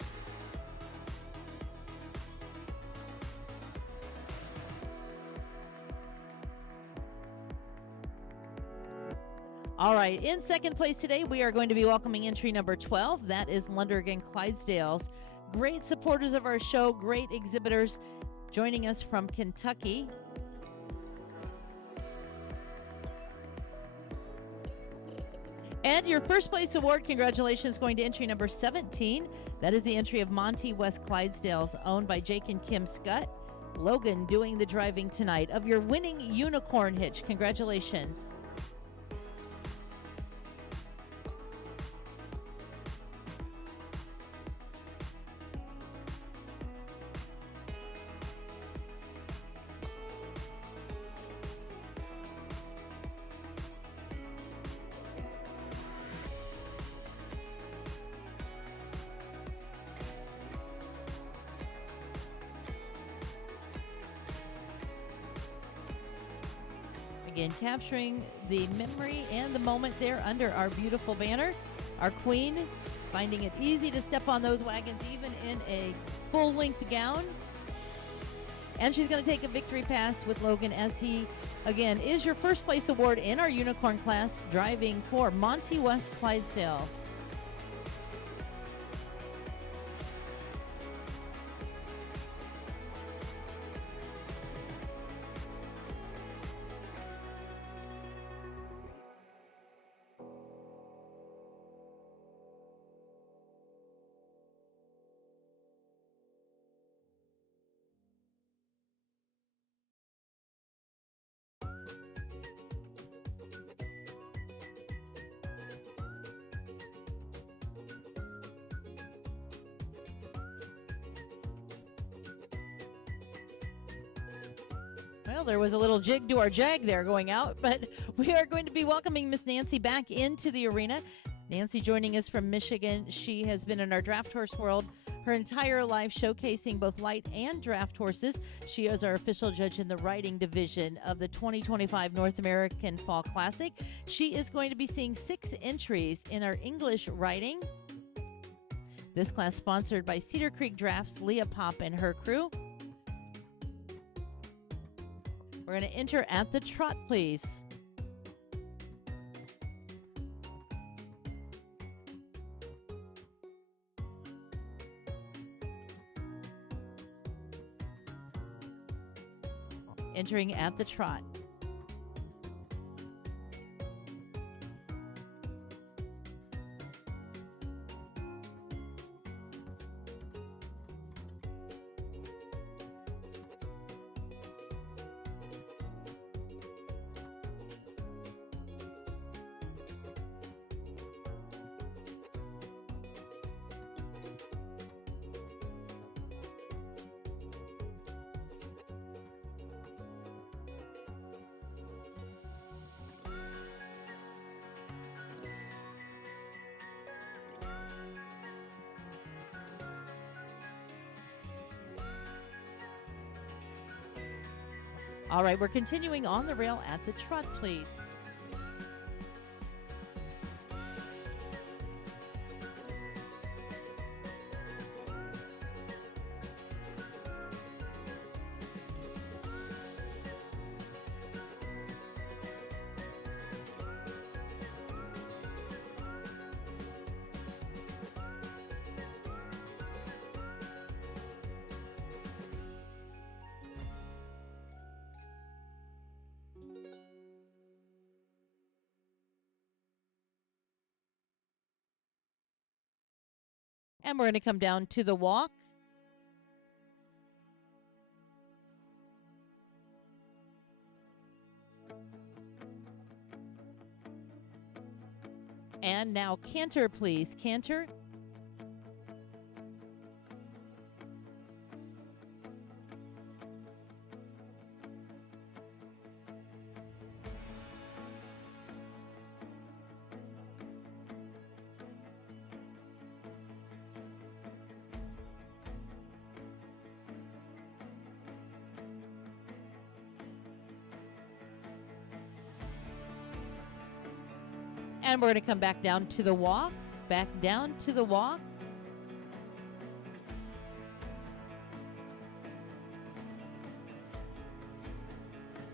All right, in second place today, we are going to be welcoming entry number 12. That is Lundergan Clydesdales. Great supporters of our show, great exhibitors joining us from Kentucky. And your first place award, congratulations, going to entry number 17. That is the entry of Monty West Clydesdales, owned by Jake and Kim Scott. Logan doing the driving tonight of your winning unicorn hitch. Congratulations. Again, capturing the memory and the moment there under our beautiful banner. Our queen finding it easy to step on those wagons even in a full-length gown. And she's going to take a victory pass with Logan as he, again, is your first place award in our unicorn class, driving for Monty West Clydesdales. Well, there was a little jig to our jag there going out, but we are going to be welcoming Miss Nancy back into the arena. Nancy joining us from Michigan. She has been in our draft horse world her entire life, showcasing both light and draft horses. She is our official judge in the riding division of the 2025 North American Fall Classic. She is going to be seeing 6 entries in our English riding. This class sponsored by Cedar Creek Drafts, Leah Pop and her crew. We're going to enter at the trot, please. Entering at the trot. All right, we're continuing on the rail at the trot, please. And we're going to come down to the walk. And now canter, please. Canter. And we're going to come back down to the walk, back down to the walk.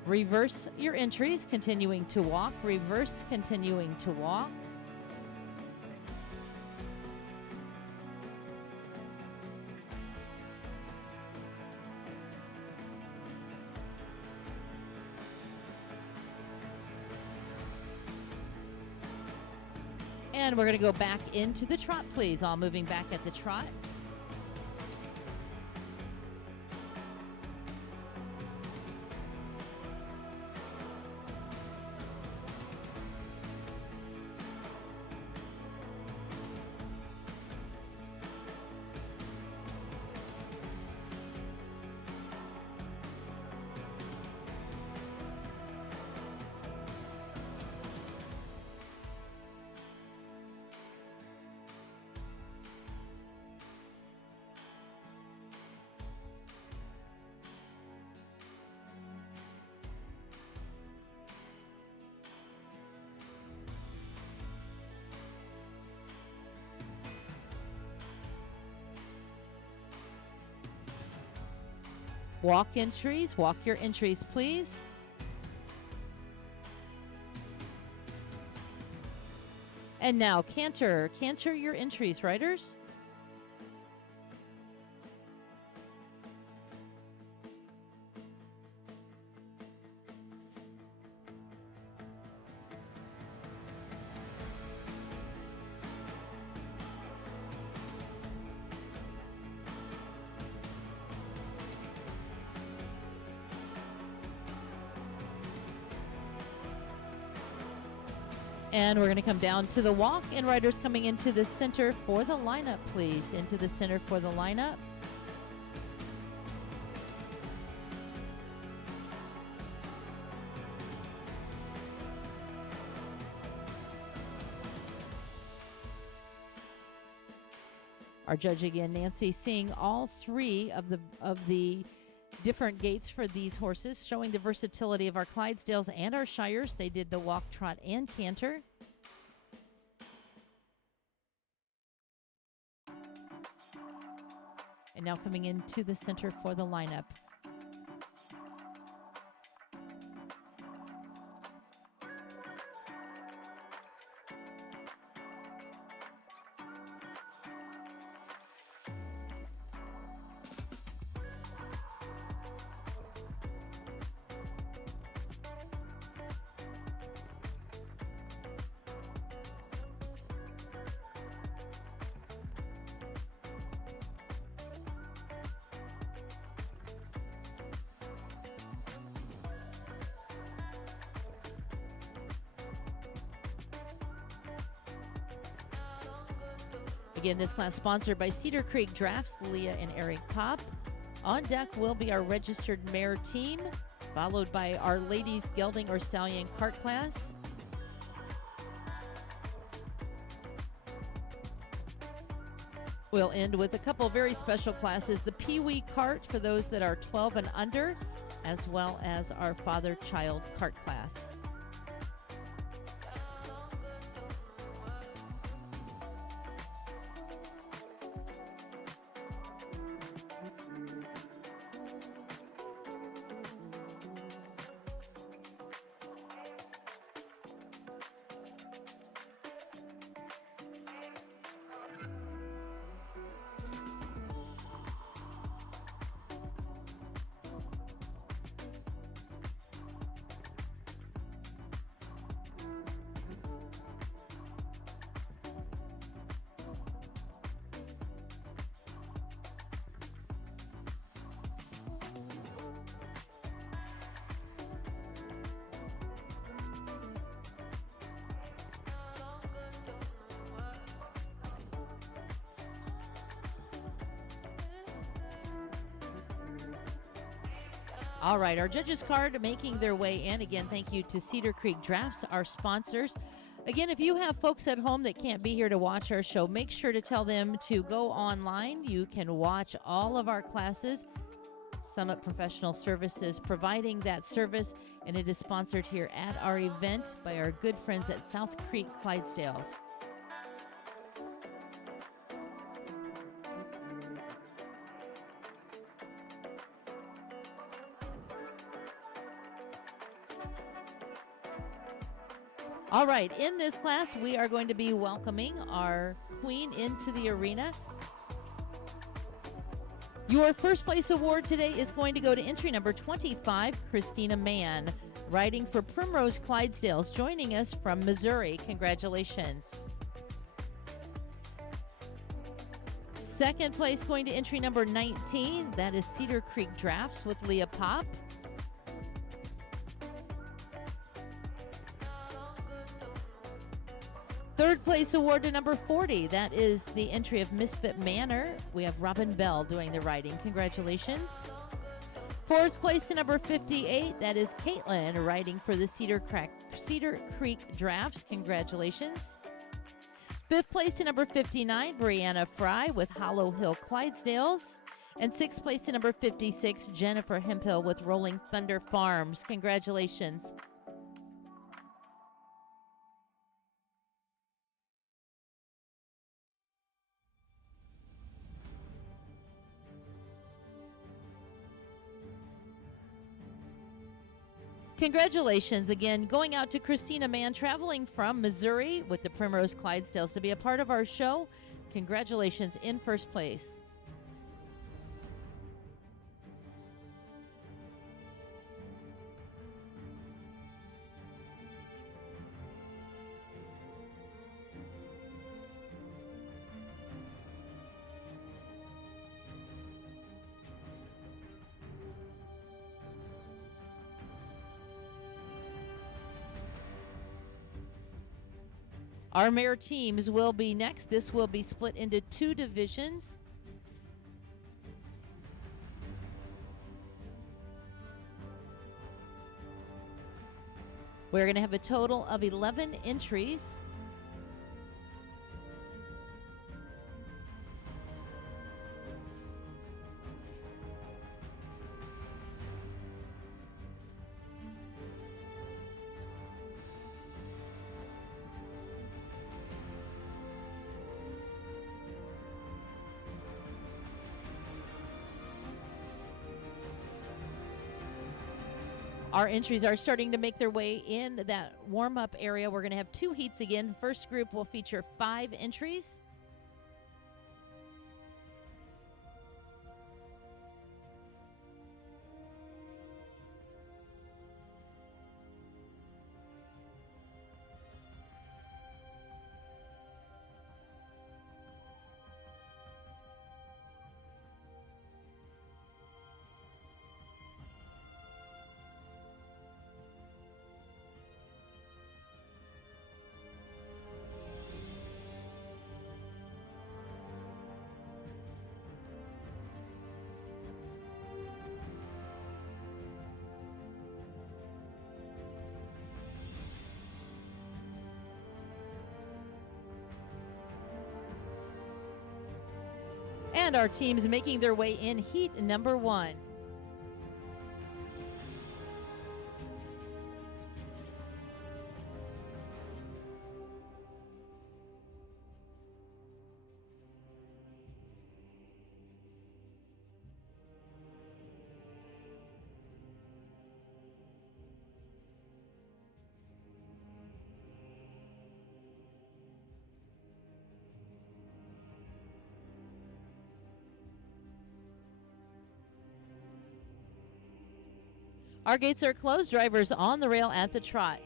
Reverse your entries, continuing to walk. Reverse, continuing to walk. And we're going to go back into the trot, please. All moving back at the trot. Walk entries, walk your entries, please. And now canter your entries, riders. And we're going to come down to the walk, and riders coming into the center for the lineup, please. Into the center for the lineup. Our judge again, Nancy, seeing all three of the different gaits for these horses, showing the versatility of our Clydesdales and our Shires. They did the walk, trot, and canter. And now coming into the center for the lineup. Again, this class sponsored by Cedar Creek Drafts, Leah and Eric Pop. On deck will be our registered mare team, followed by our ladies gelding or stallion cart class. We'll end with a couple very special classes, the Pee-wee cart for those that are 12 and under, as well as our father-child cart class. All right, our judges card making their way in. Again, thank you to Cedar Creek Drafts, our sponsors. Again, if you have folks at home that can't be here to watch our show, make sure to tell them to go online. You can watch all of our classes Summit Professional Services providing that service, and it is sponsored here at our event by our good friends at South Creek Clydesdales. All right, in this class, we are going to be welcoming our queen into the arena. Your first place award today is going to go to entry number 25, Christina Mann, riding for Primrose Clydesdales, joining us from Missouri. Congratulations. Second place going to entry number 19, that is Cedar Creek Drafts with Leah Pop. Third place award to number 40. That is the entry of Misfit Manor. We have Robin Bell doing the riding. Congratulations. Fourth place to number 58. That is Caitlin riding for the Cedar Creek Drafts. Congratulations. Fifth place to number 59. Brianna Fry with Hollow Hill Clydesdales. And sixth place to number 56. Jennifer Hemphill with Rolling Thunder Farms. Congratulations. Congratulations again, going out to Christina Mann, traveling from Missouri with the Primrose Clydesdales to be a part of our show. Congratulations in first place. Our Mare teams will be next. This will be split into two divisions. We're going to have a total of 11 entries. Our entries are starting to make their way in that warm-up area. We're going to have two heats again. First group will feature 5 entries. And our teams making their way in heat number 1. Our gates are closed. Drivers on the rail at the trot.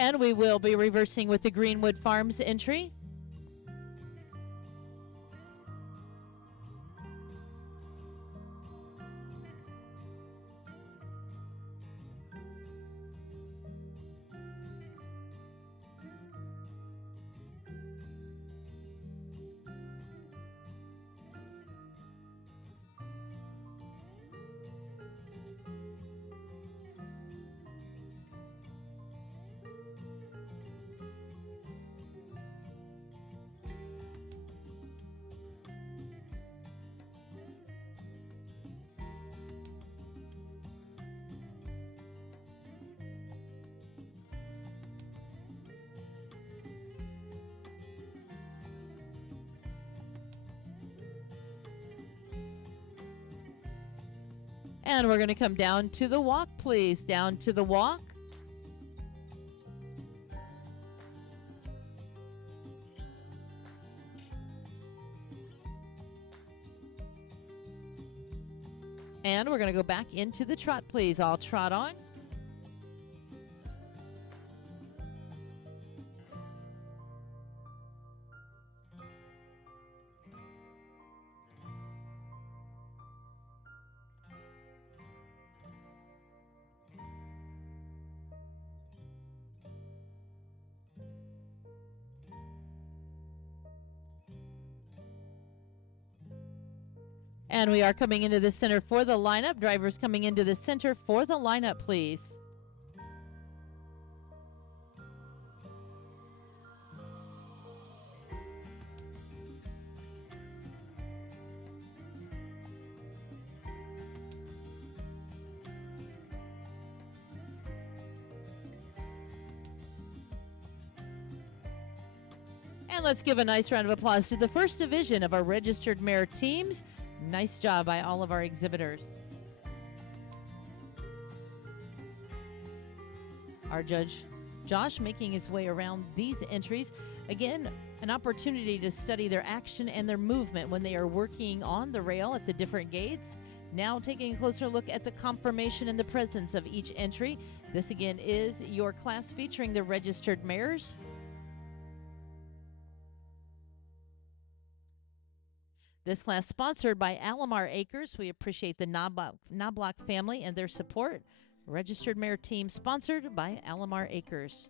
And we will be reversing with the Greenwood Farms entry. And we're going to come down to the walk, please. Down to the walk. And we're going to go back into the trot, please. I'll trot on. And we are coming into the center for the lineup. Drivers coming into the center for the lineup, please. And let's give a nice round of applause to the first division of our registered mare teams. Nice job by all of our exhibitors. Our judge, Josh, making his way around these entries. Again, an opportunity to study their action and their movement when they are working on the rail at the different gates. Now taking a closer look at the conformation and the presence of each entry. This again is your class featuring the registered mares. This class sponsored by Mare Acres. We appreciate the Knobloch family and their support. Registered Mare team sponsored by Mare Acres.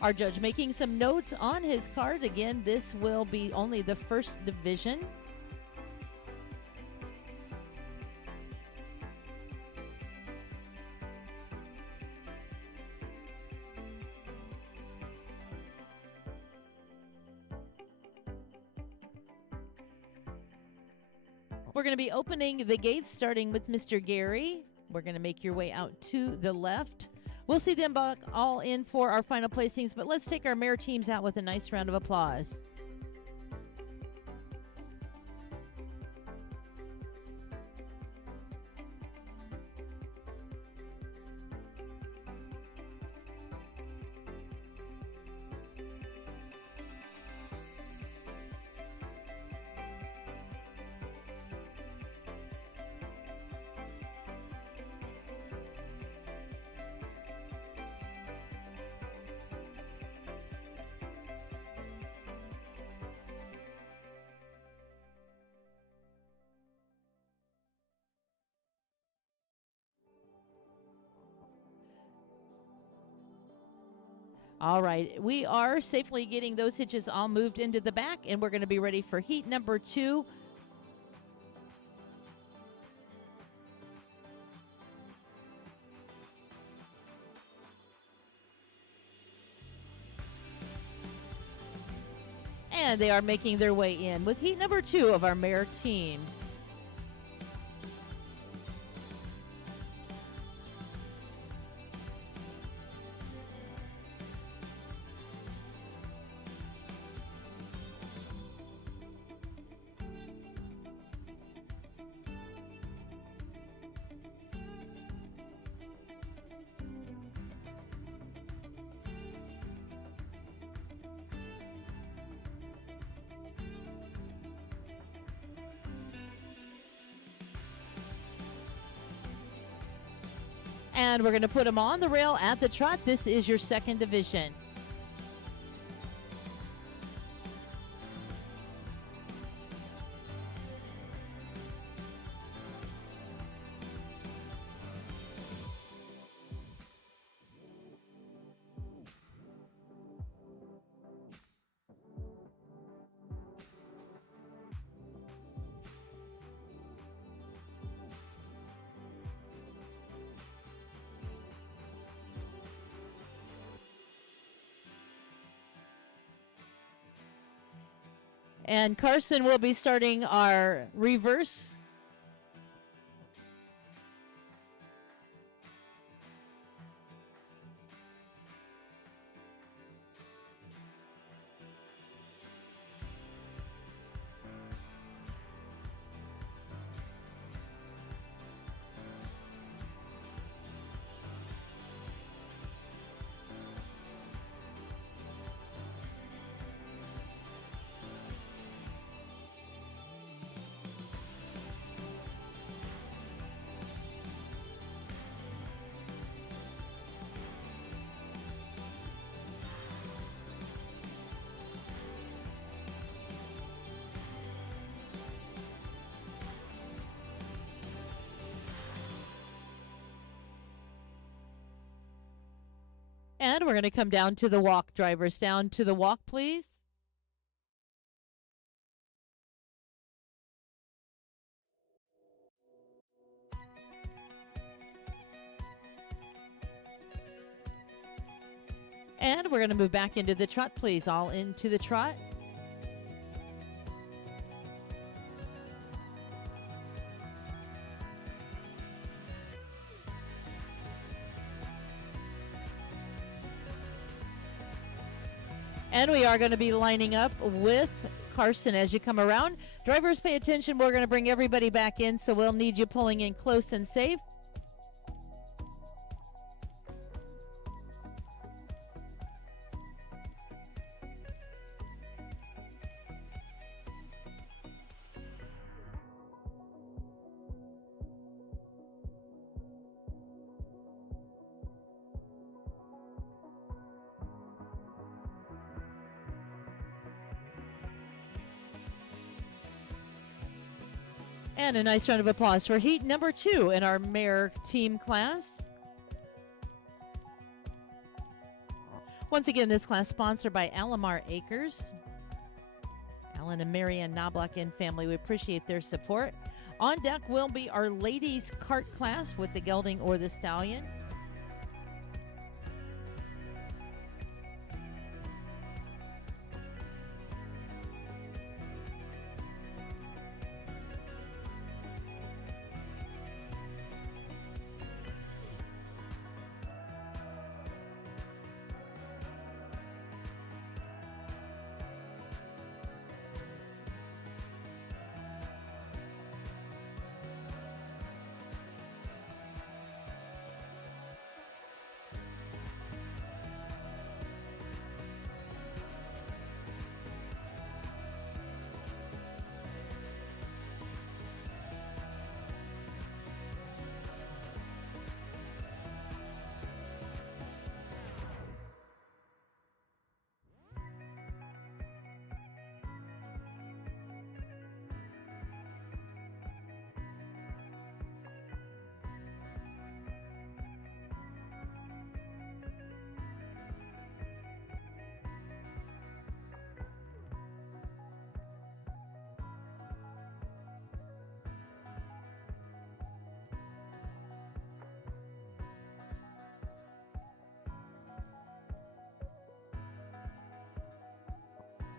Our judge making some notes on his card. Again, this will be only the first division. We're going to be opening the gates starting with Mr. Gary. We're going to make your way out to the left. We'll see them back all in for our final placings, but let's take our mare teams out with a nice round of applause. All right, we are safely getting those hitches all moved into the back, and we're going to be ready for heat number 2. And they are making their way in with heat number 2 of our Mare teams. And we're going to put them on the rail at the trot. This is your second division. And Carson will be starting our reverse. And we're going to come down to the walk, drivers. Down to the walk, please. And we're going to move back into the trot, please. All into the trot. And we are going to be lining up with Carson as you come around. Drivers, pay attention. We're going to bring everybody back in, so we'll need you pulling in close and safe. And a nice round of applause for heat number 2 in our Mare team class. Once again, this class sponsored by Alamar Acres. Alan and Marianne Knobloch and family, we appreciate their support. On deck will be our ladies cart class with the gelding or the stallion.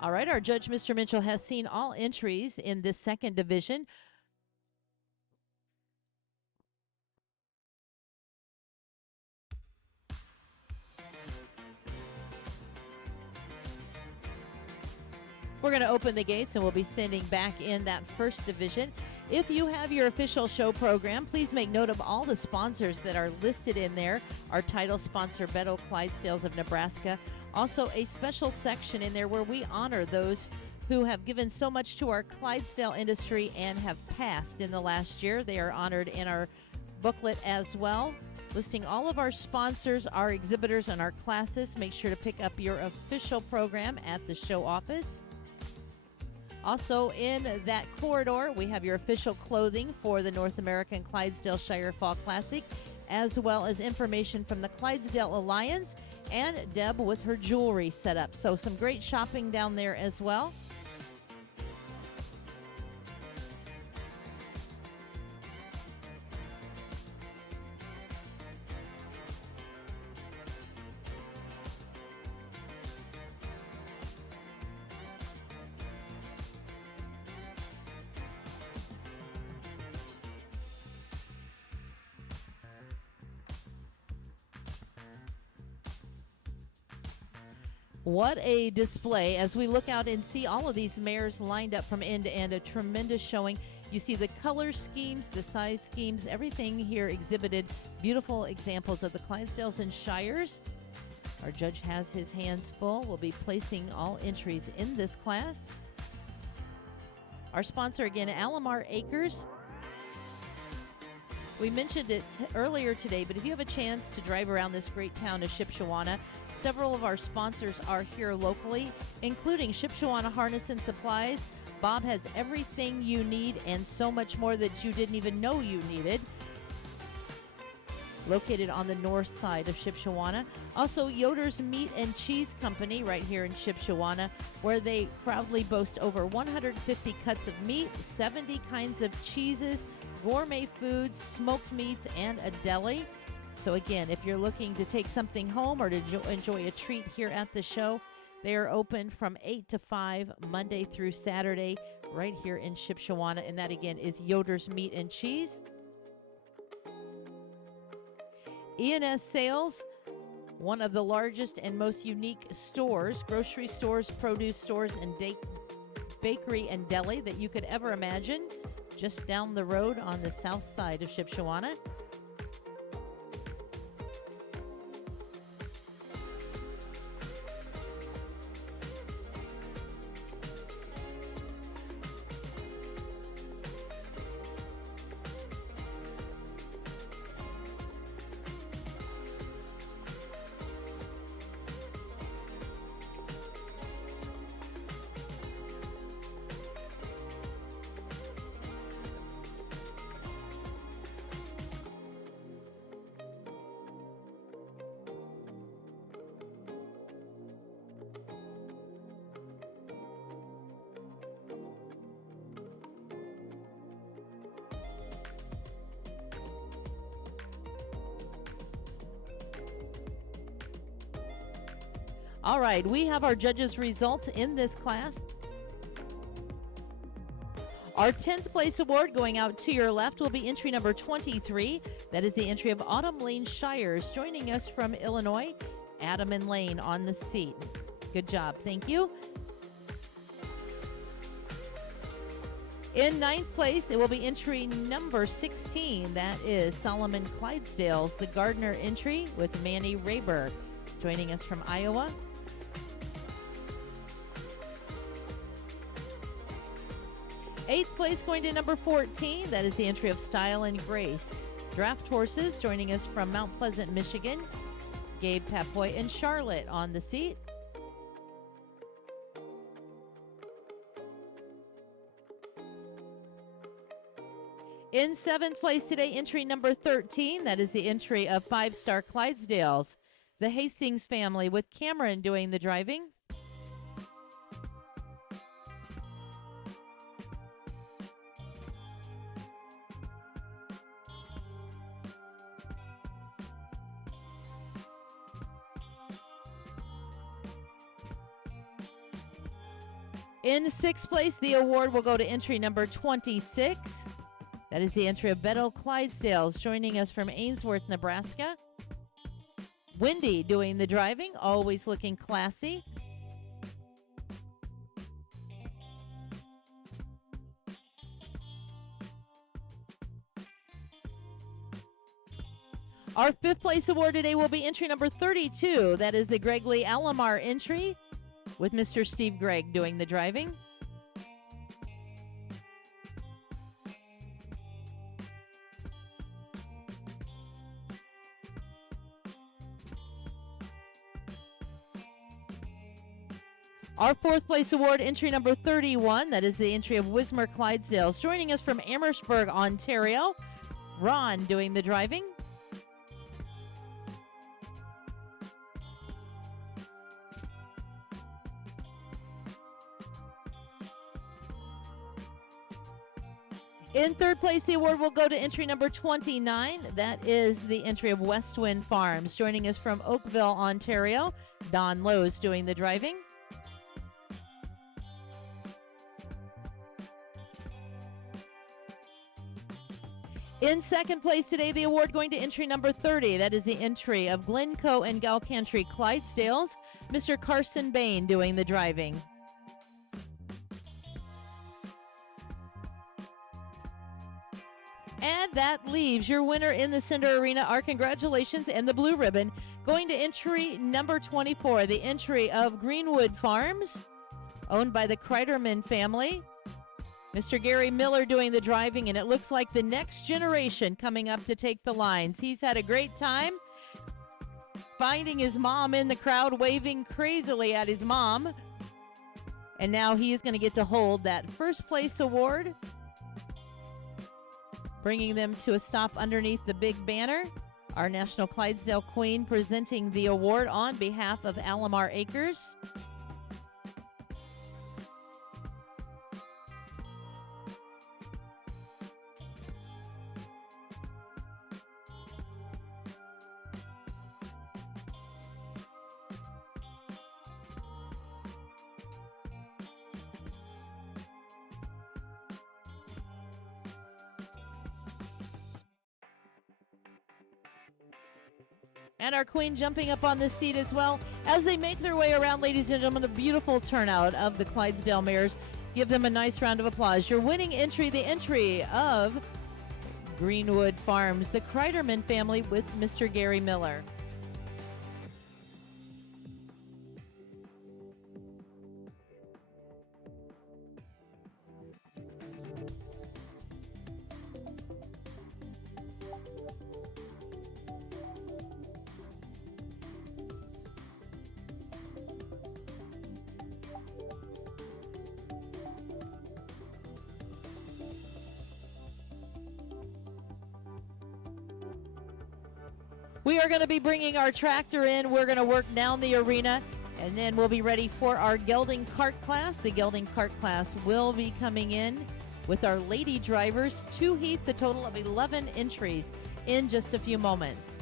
All right, our judge, Mr. Mitchell, has seen all entries in this second division. We're going to open the gates and we'll be sending back in that first division. If you have your official show program, please make note of all the sponsors that are listed in there. Our title sponsor, Beto Clydesdales of Nebraska. Also, a special section in there where we honor those who have given so much to our Clydesdale industry and have passed in the last year. They are honored in our booklet as well, listing all of our sponsors, our exhibitors, and our classes. Make sure to pick up your official program at the show office. Also in that corridor, we have your official clothing for the North American Clydesdale Shire Fall Classic, as well as information from the Clydesdale Alliance and Deb with her jewelry set up. So some great shopping down there as well. What a display as we look out and see all of these mares lined up from end to end. A tremendous showing. You see the color schemes, the size schemes, everything here exhibited. Beautiful examples of the Clydesdales and Shires. Our judge has his hands full. We'll be placing all entries in this class. Our sponsor again, Alamar Acres. We mentioned it earlier today, but if you have a chance to drive around this great town of Shipshewana, several of our sponsors are here locally, including Shipshewana Harness and Supplies. Bob has everything you need and so much more that you didn't even know you needed. Located on the north side of Shipshewana. Also, Yoder's Meat and Cheese Company right here in Shipshewana, where they proudly boast over 150 cuts of meat, 70 kinds of cheeses, gourmet foods, smoked meats, and a deli. So again, if you're looking to take something home or to enjoy a treat here at the show, they are open from 8 to 5 Monday through Saturday right here in Shipshewana. And that again is Yoder's Meat and Cheese. E&S Sales, one of the largest and most unique stores, grocery stores, produce stores, and bakery and deli that you could ever imagine, just down the road on the south side of Shipshewana. All right, we have our judges' results in this class. Our 10th place award going out to your left will be entry number 23. That is the entry of Autumn Lane Shires. Joining us from Illinois, Adam and Lane on the seat. Good job. Thank you. In 9th place, it will be entry number 16. That is Solomon Clydesdales, the Gardner entry with Manny Rayberg. Joining us from Iowa. 8th place going to number 14. That is the entry of Style and Grace. Draft Horses joining us from Mount Pleasant, Michigan. Gabe Papoy and Charlotte on the seat. In 7th place today, entry number 13. That is the entry of 5-star Clydesdales. The Hastings family with Cameron doing the driving. In sixth place, the award will go to entry number 26. That is the entry of Beto Clydesdales, joining us from Ainsworth, Nebraska. Wendy doing the driving, always looking classy. Our fifth place award today will be entry number 32. That is the Greg Lee Alomar entry with Mr. Steve Gregg doing the driving. Our fourth place award, entry number 31. That is the entry of Wismer Clydesdales. Joining us from Amherstburg, Ontario, Ron doing the driving. In third place, the award will go to entry number 29. That is the entry of Westwind Farms. Joining us from Oakville, Ontario, Don Lowe's doing the driving. In second place today, the award going to entry number 30. That is the entry of Glencoe and Galcantry Clydesdales. Mr. Carson Bain doing the driving. And that leaves your winner in the Cinder Arena. Our congratulations and the blue ribbon going to entry number 24, the entry of Greenwood Farms, owned by the Kreiderman family. Mr. Gary Miller doing the driving, and it looks like the next generation coming up to take the lines. He's had a great time finding his mom in the crowd, waving crazily at his mom. And now he is going to get to hold that first place award, bringing them to a stop underneath the big banner. Our National Clydesdale Queen presenting the award on behalf of Alomar Acres. And our queen jumping up on the seat as well. As they make their way around, ladies and gentlemen, a beautiful turnout of the Clydesdale mares. Give them a nice round of applause. Your winning entry, the entry of Greenwood Farms, the Kreiderman family with Mr. Gary Miller. We are going to be bringing our tractor in. We're going to work down the arena, and then we'll be ready for our gelding cart class. The gelding cart class will be coming in with our lady drivers. 2 heats, a total of 11 entries in just a few moments.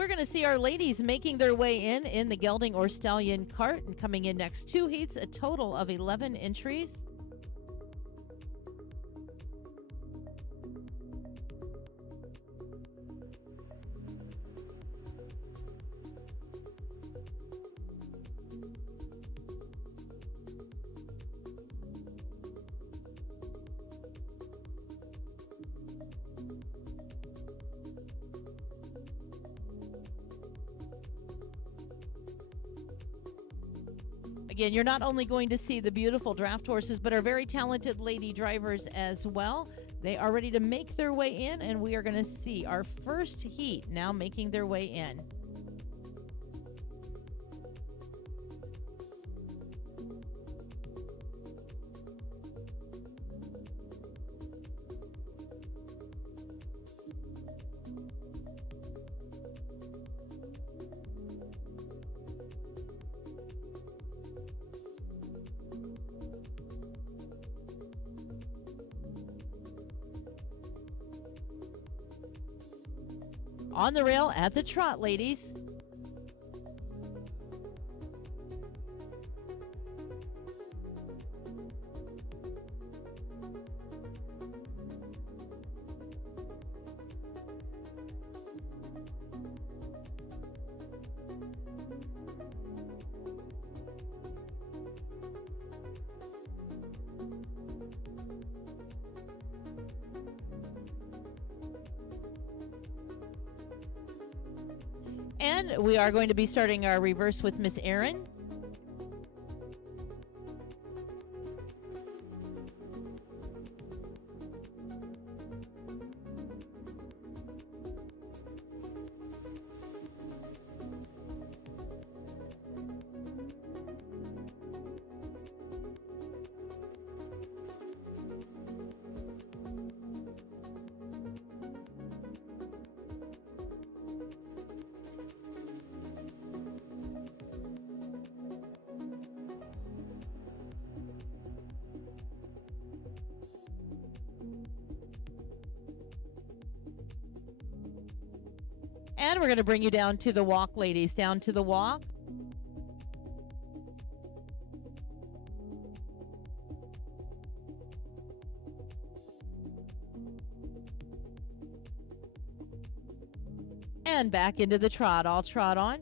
We're going to see our ladies making their way in the gelding or stallion cart, and coming in next 2 heats, a total of 11 entries. Again, you're not only going to see the beautiful draft horses, but our very talented lady drivers as well. They are ready to make their way in, and we are going to see our first heat now making their way in. On the rail at the trot, ladies. And we are going to be starting our reverse with Miss Erin. And we're going to bring you down to the walk, ladies. Down to the walk. And back into the trot. I'll trot on.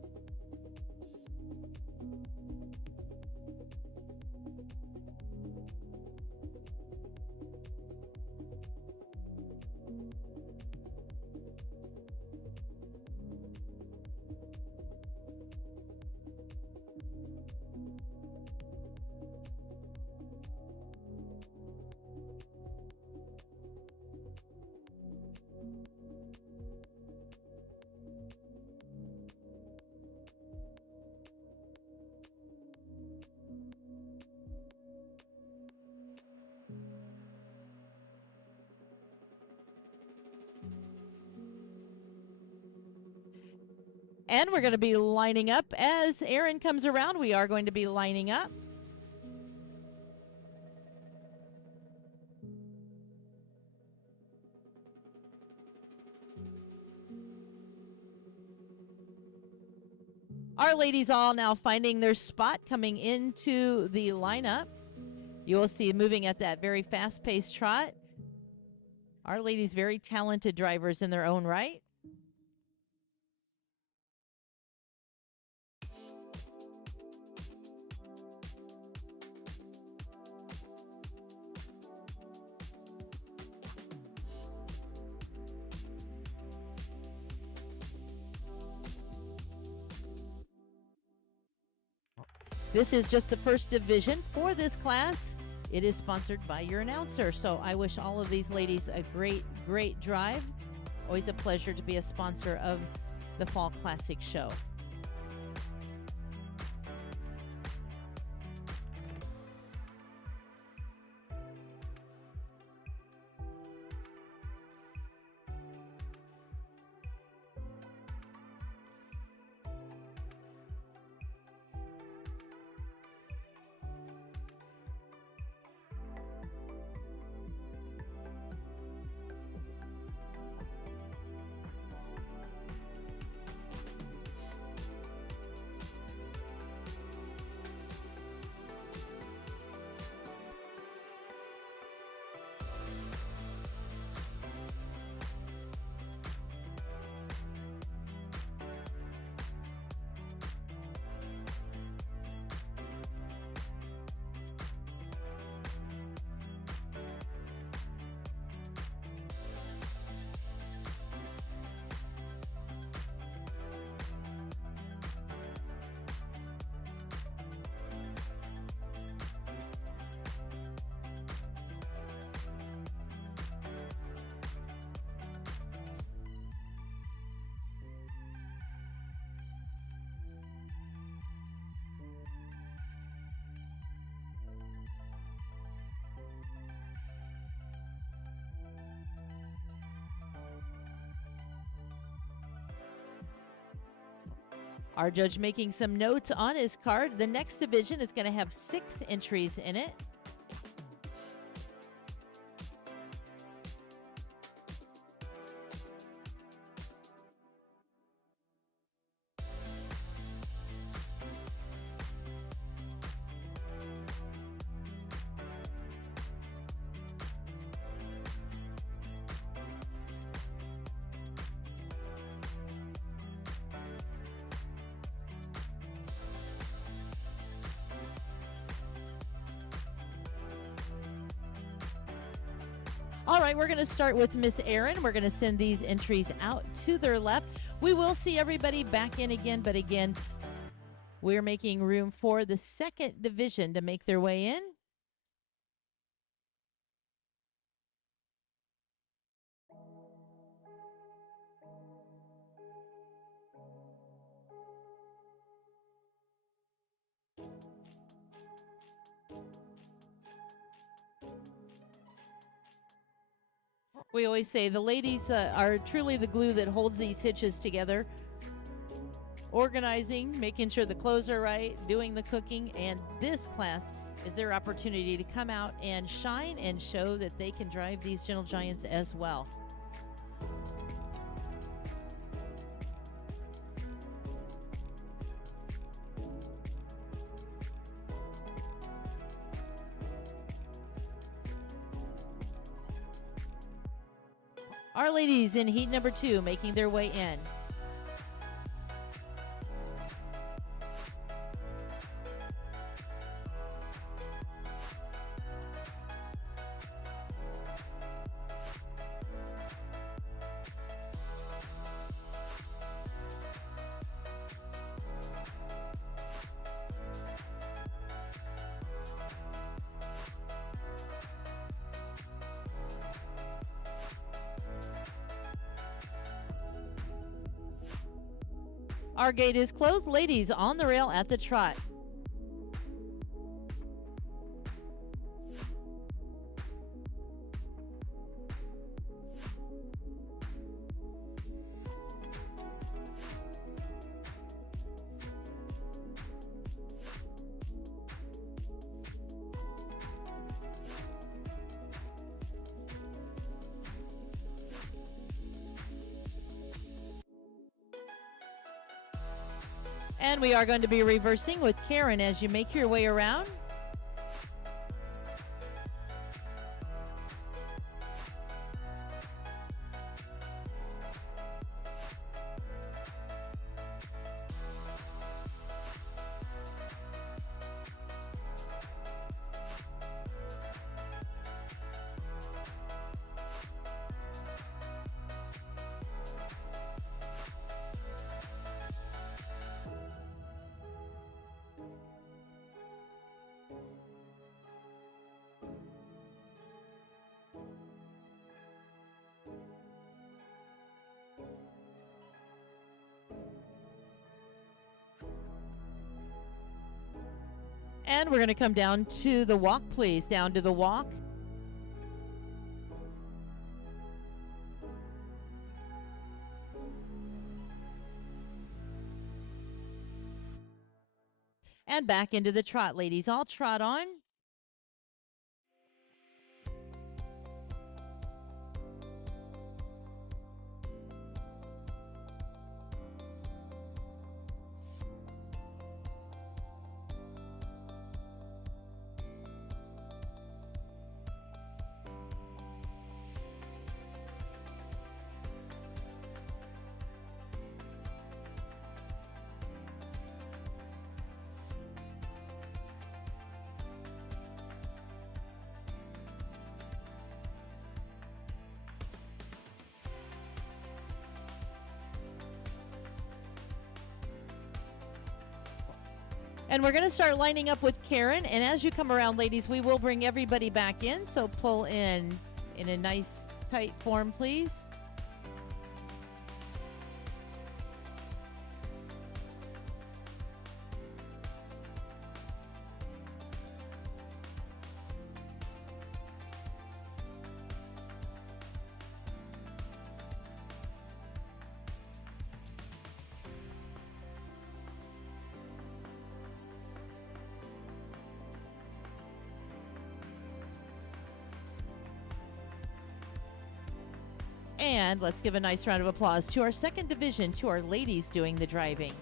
And we're going to be lining up. As Erin comes around, we are going to be lining up. Our ladies all now finding their spot coming into the lineup. You will see moving at that very fast-paced trot. Our ladies, very talented drivers in their own right. This is just the first division for this class. It is sponsored by your announcer. So I wish all of these ladies a great, great drive. Always a pleasure to be a sponsor of the Fall Classic Show. Our judge making some notes on his card. The next division is going to have 6 entries in it. All right, we're going to start with Miss Erin. We're going to send these entries out to their left. We will see everybody back in again, but again, we're making room for the second division to make their way in. We always say the ladies are truly the glue that holds these hitches together. Organizing, making sure the clothes are right, doing the cooking, and this class is their opportunity to come out and shine and show that they can drive these gentle giants as well. Our ladies in heat number 2 making their way in. Our gate is closed. Ladies on the rail at the trot. And we are going to be reversing with Karen as you make your way around. And we're going to come down to the walk, please. Down to the walk. And back into the trot, ladies. All trot on. And we're going to start lining up with Karen. And as you come around, ladies, we will bring everybody back in. So pull in a nice tight form, please. And let's give a nice round of applause to our second division, to our ladies doing the driving.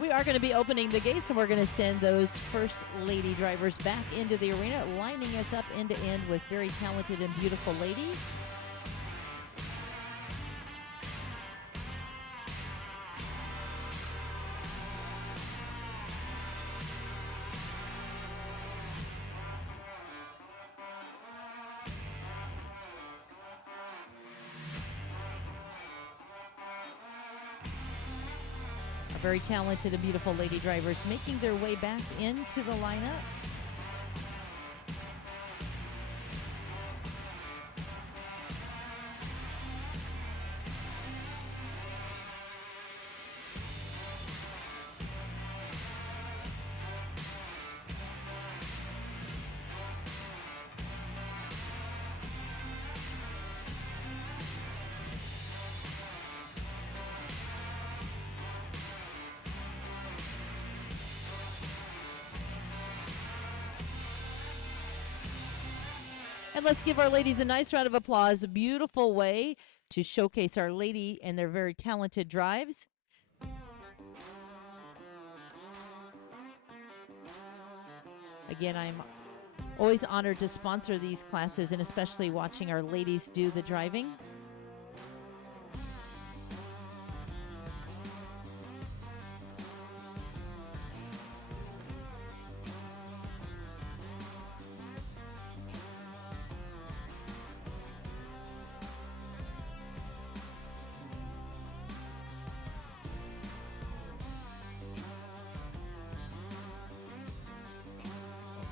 We are going to be opening the gates, and we're going to send those first lady drivers back into the arena, lining us up end to end with very talented and beautiful ladies. Very talented and beautiful lady drivers making their way back into the lineup. And let's give our ladies a nice round of applause. A beautiful way to showcase our lady and their very talented drives. Again, I'm always honored to sponsor these classes, and especially watching our ladies do the driving.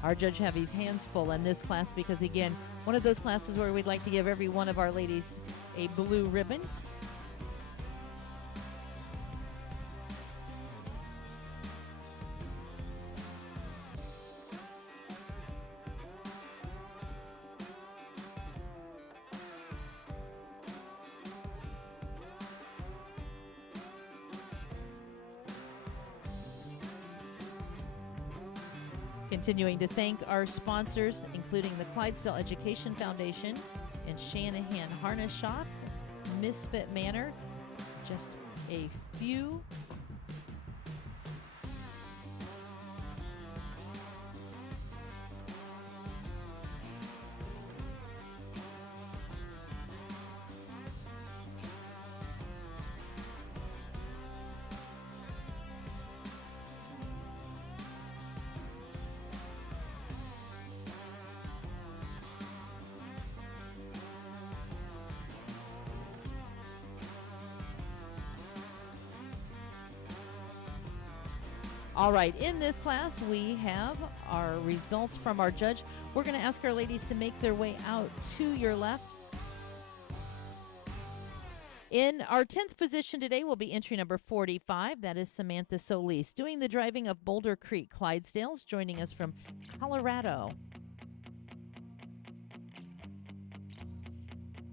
Our judge have his hands full in this class because, again, one of those classes where we'd like to give every one of our ladies a blue ribbon. Continuing to thank our sponsors, including the Clydesdale Education Foundation and Shanahan Harness Shop, Misfit Manor, just a few. All right, in this class, we have our results from our judge. We're going to ask our ladies to make their way out to your left. In our 10th position today will be entry number 45. That is Samantha Solis, doing the driving of Boulder Creek Clydesdales, joining us from Colorado.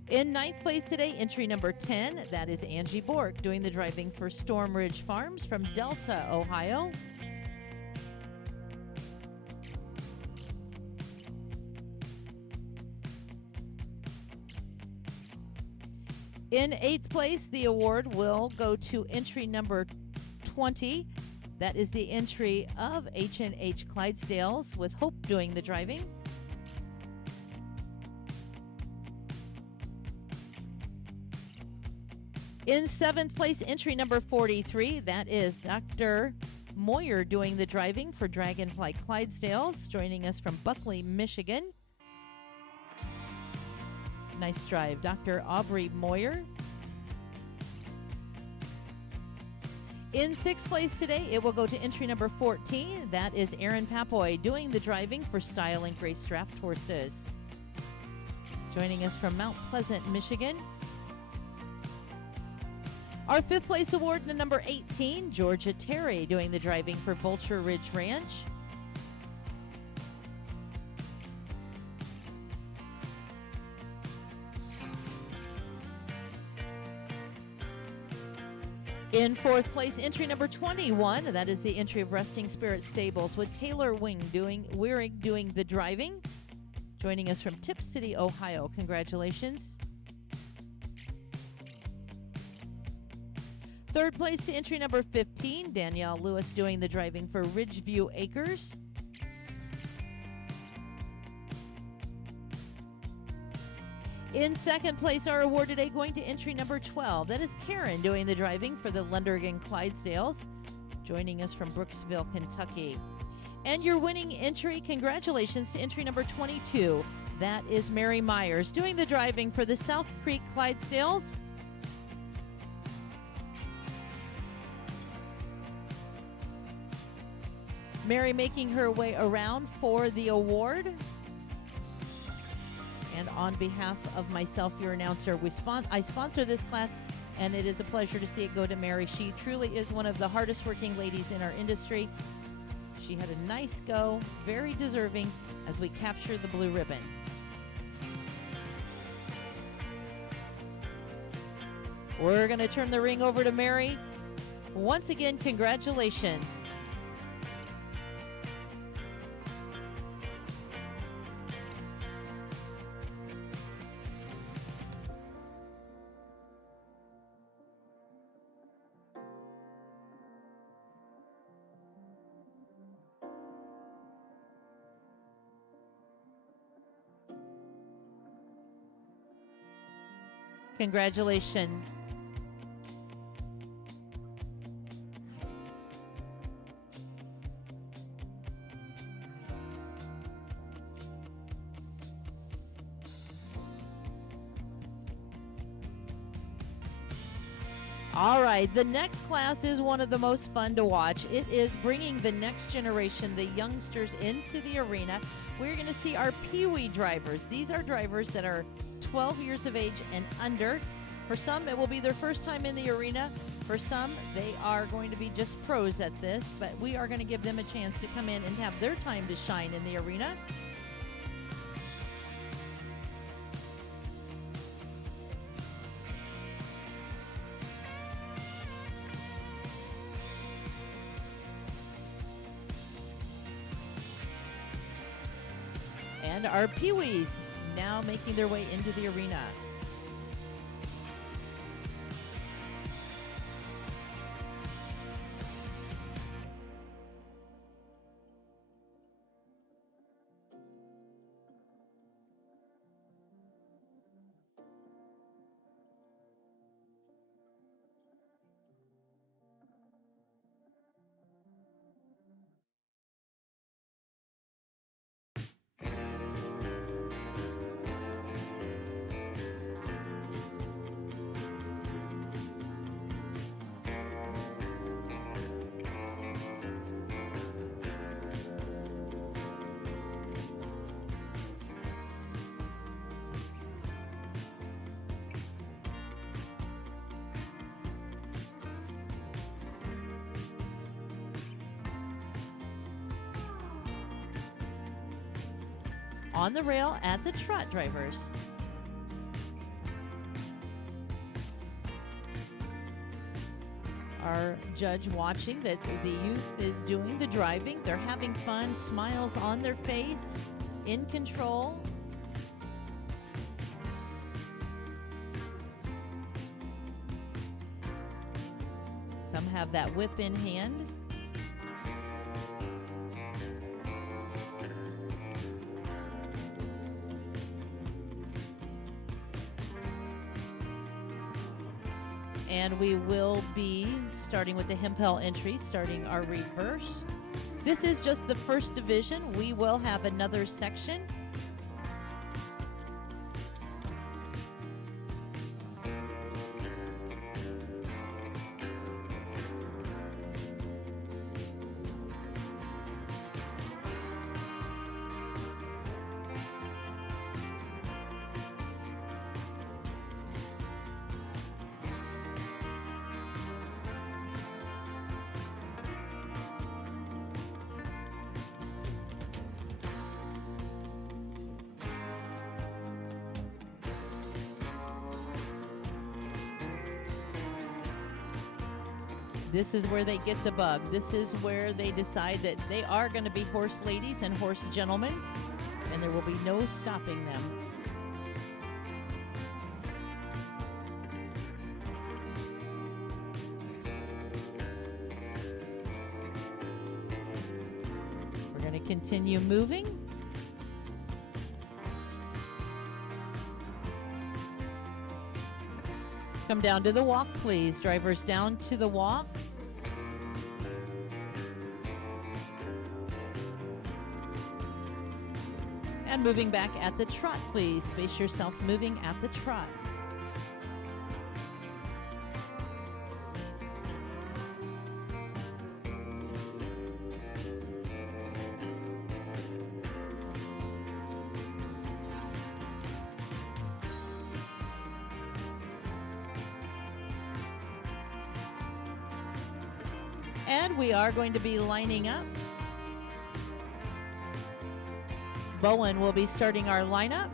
In 9th place today, entry number 10, that is Angie Bork, doing the driving for Storm Ridge Farms from Delta, Ohio. In 8th place, the award will go to entry number 20. That is the entry of H&H Clydesdales, with Hope doing the driving. In 7th place, entry number 43, that is Dr. Moyer doing the driving for Dragonfly Clydesdales, joining us from Buckley, Michigan. Nice drive, Dr. Aubrey Moyer. In 6th place today, it will go to entry number 14. That is Aaron Papoy doing the driving for Style and Grace Draft Horses, joining us from Mount Pleasant, Michigan. Our 5th place award to number 18, Georgia Terry doing the driving for Vulture Ridge Ranch. In 4th place, entry number 21, that is the entry of Resting Spirit Stables, with Taylor Wearing doing the driving, joining us from Tip City, Ohio. Congratulations. 3rd place to entry number 15, Danielle Lewis doing the driving for Ridgeview Acres. In 2nd place, our award today going to entry number 12. That is Karen doing the driving for the Lundergan Clydesdales, joining us from Brooksville, Kentucky. And your winning entry, congratulations to entry number 22. That is Mary Myers doing the driving for the South Creek Clydesdales. Mary making her way around for the award. And on behalf of myself, your announcer, I sponsor this class, and it is a pleasure to see it go to Mary. She truly is one of the hardest working ladies in our industry. She had a nice go, very deserving, as we capture the blue ribbon. We're going to turn the ring over to Mary. Once again, congratulations. Congratulations. All right, the next class is one of the most fun to watch. It is bringing the next generation, the youngsters, into the arena. We're going to see our Pee-wee drivers. These are drivers that are 12 years of age and under. For some, it will be their first time in the arena. For some, they are going to be just pros at this, but we are going to give them a chance to come in and have their time to shine in the arena. And our Pee-wees now making their way into the arena. On the rail at the trot, drivers. Our judge watching that the youth is doing the driving. They're having fun, smiles on their face, in control. Some have that whip in hand. And we will be starting with the Hempel entry, starting our reverse. This is just the first division. We will have another section. This is where they get the bug. This is where they decide that they are going to be horse ladies and horse gentlemen, and there will be no stopping them. We're going to continue moving. Come down to the walk, please. Drivers down to the walk. And moving back at the trot, please. Space yourselves moving at the trot. And we are going to be lining up. Bowen will be starting our lineup.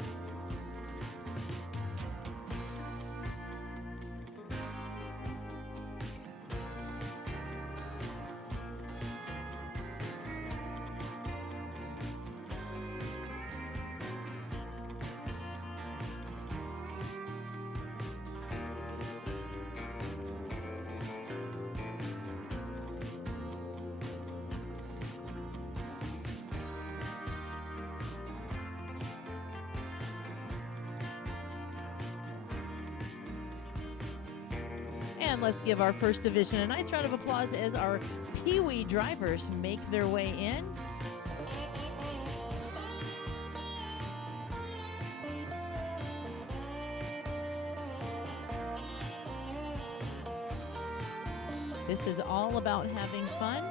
And let's give our first division a nice round of applause as our Pee-wee drivers make their way in. This is all about having fun.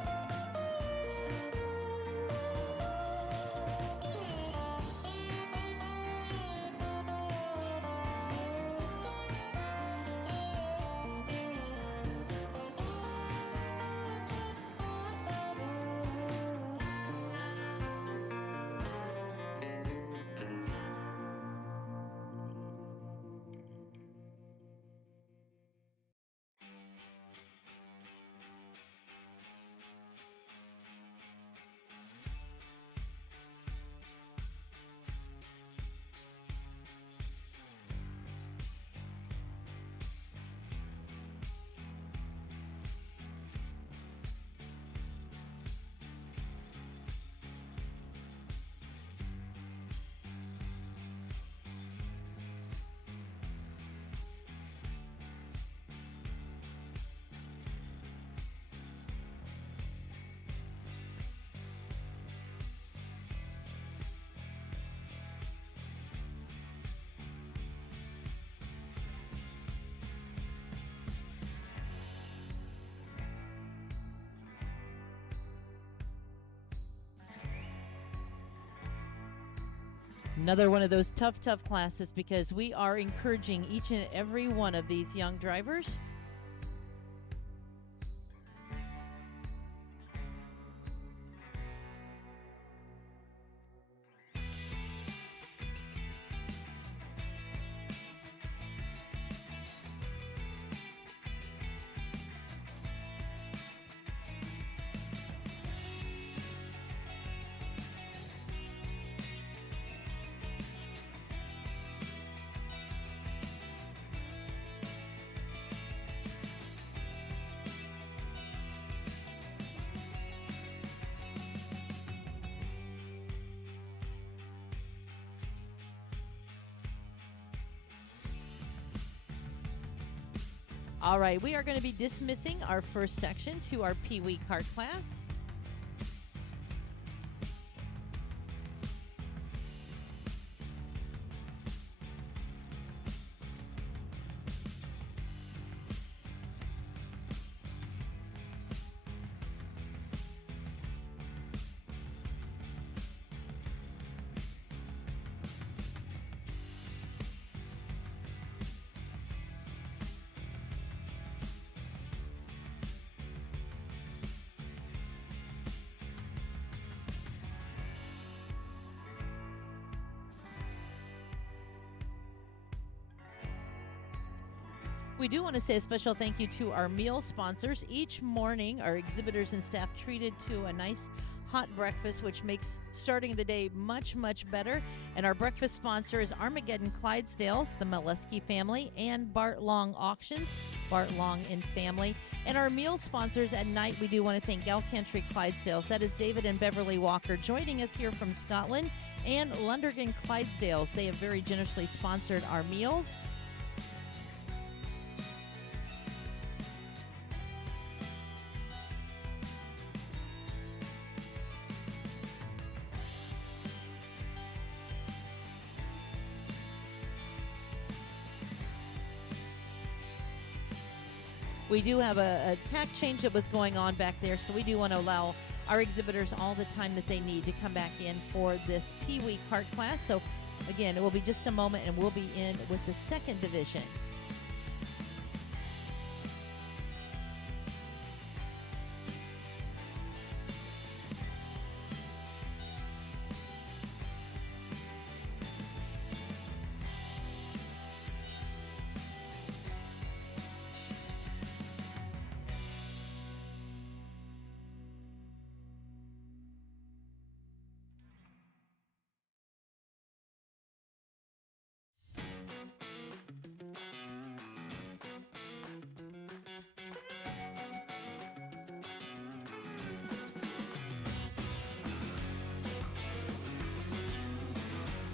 Another one of those tough classes because we are encouraging each and every one of these young drivers. All right, we are going to be dismissing our first section to our Pee Wee cart class. We do want to say a special thank you to our meal sponsors. Each morning, our exhibitors and staff treated to a nice hot breakfast, which makes starting the day much, much better. And our breakfast sponsor is Armageddon Clydesdales, the Molesky family, and Bart Long Auctions, Bart Long and family. And our meal sponsors at night, we do want to thank Galcantry Clydesdales. That is David and Beverly Walker joining us here from Scotland, and Lundergan Clydesdales. They have very generously sponsored our meals. We do have a tack change that was going on back there, so we do want to allow our exhibitors all the time that they need to come back in for this Pee Wee cart class. So again, it will be just a moment and we'll be in with the second division.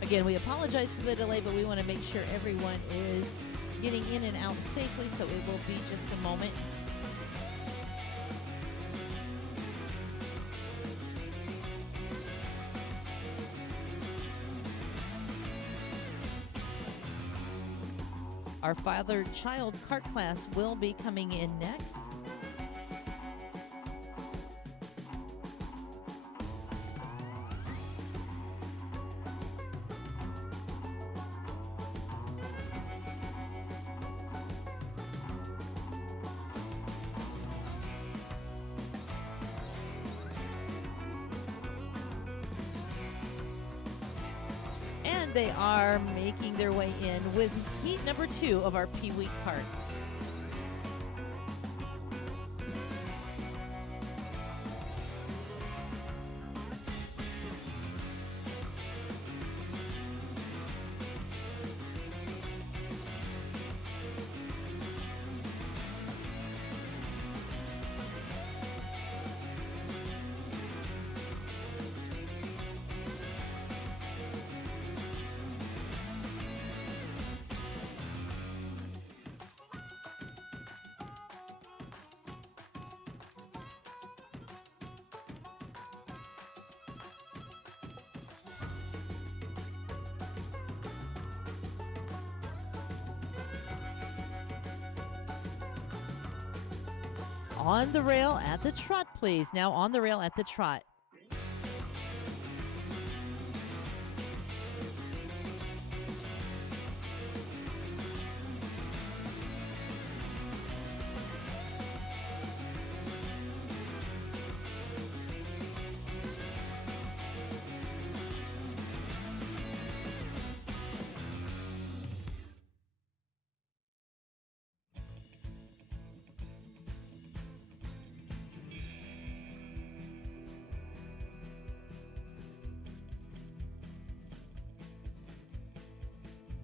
Again, we apologize for the delay, but we want to make sure everyone is getting in and out safely, so it will be just a moment. Our father-child cart class will be coming in next. They are making their way in with heat number 2 of our Pee Wee carts. On the rail at the trot, please. Now on the rail at the trot.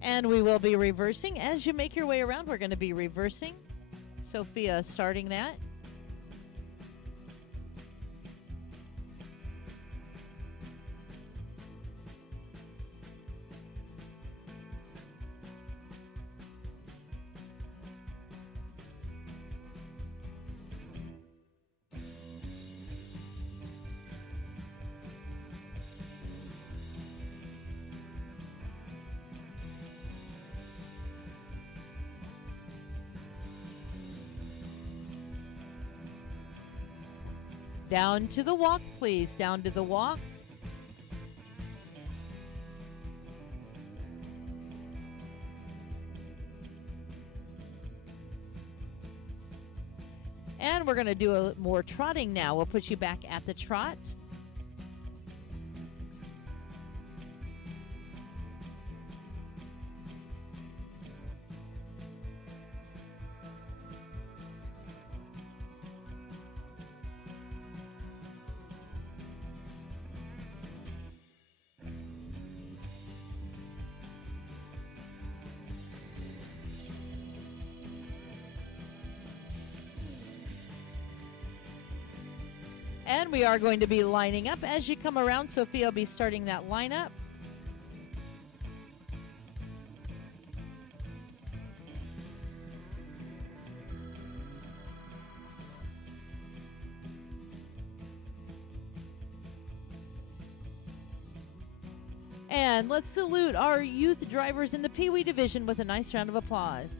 And we will be reversing. As you make your way around, we're going to be reversing. Sophia starting that. Down to the walk, please. Down to the walk. And we're going to do a more trotting now. We'll put you back at the trot. And we are going to be lining up. As you come around, Sophia will be starting that lineup. And let's salute our youth drivers in the Pee Wee division with a nice round of applause.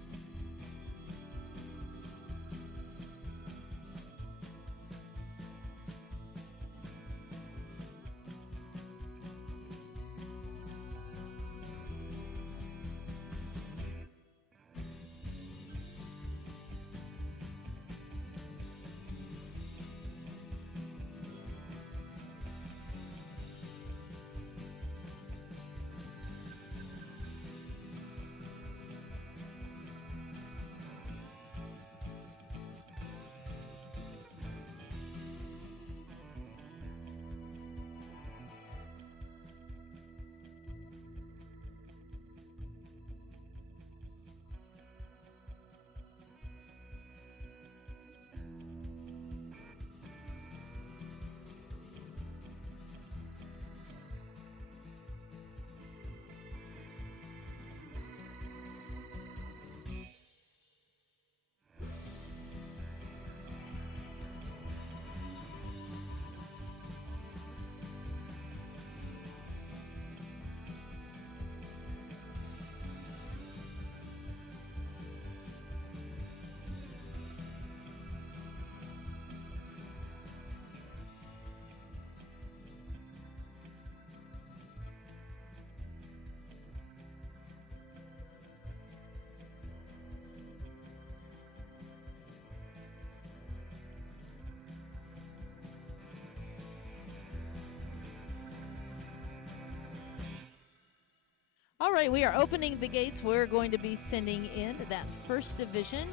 All right, we are opening the gates. We're going to be sending in that first division.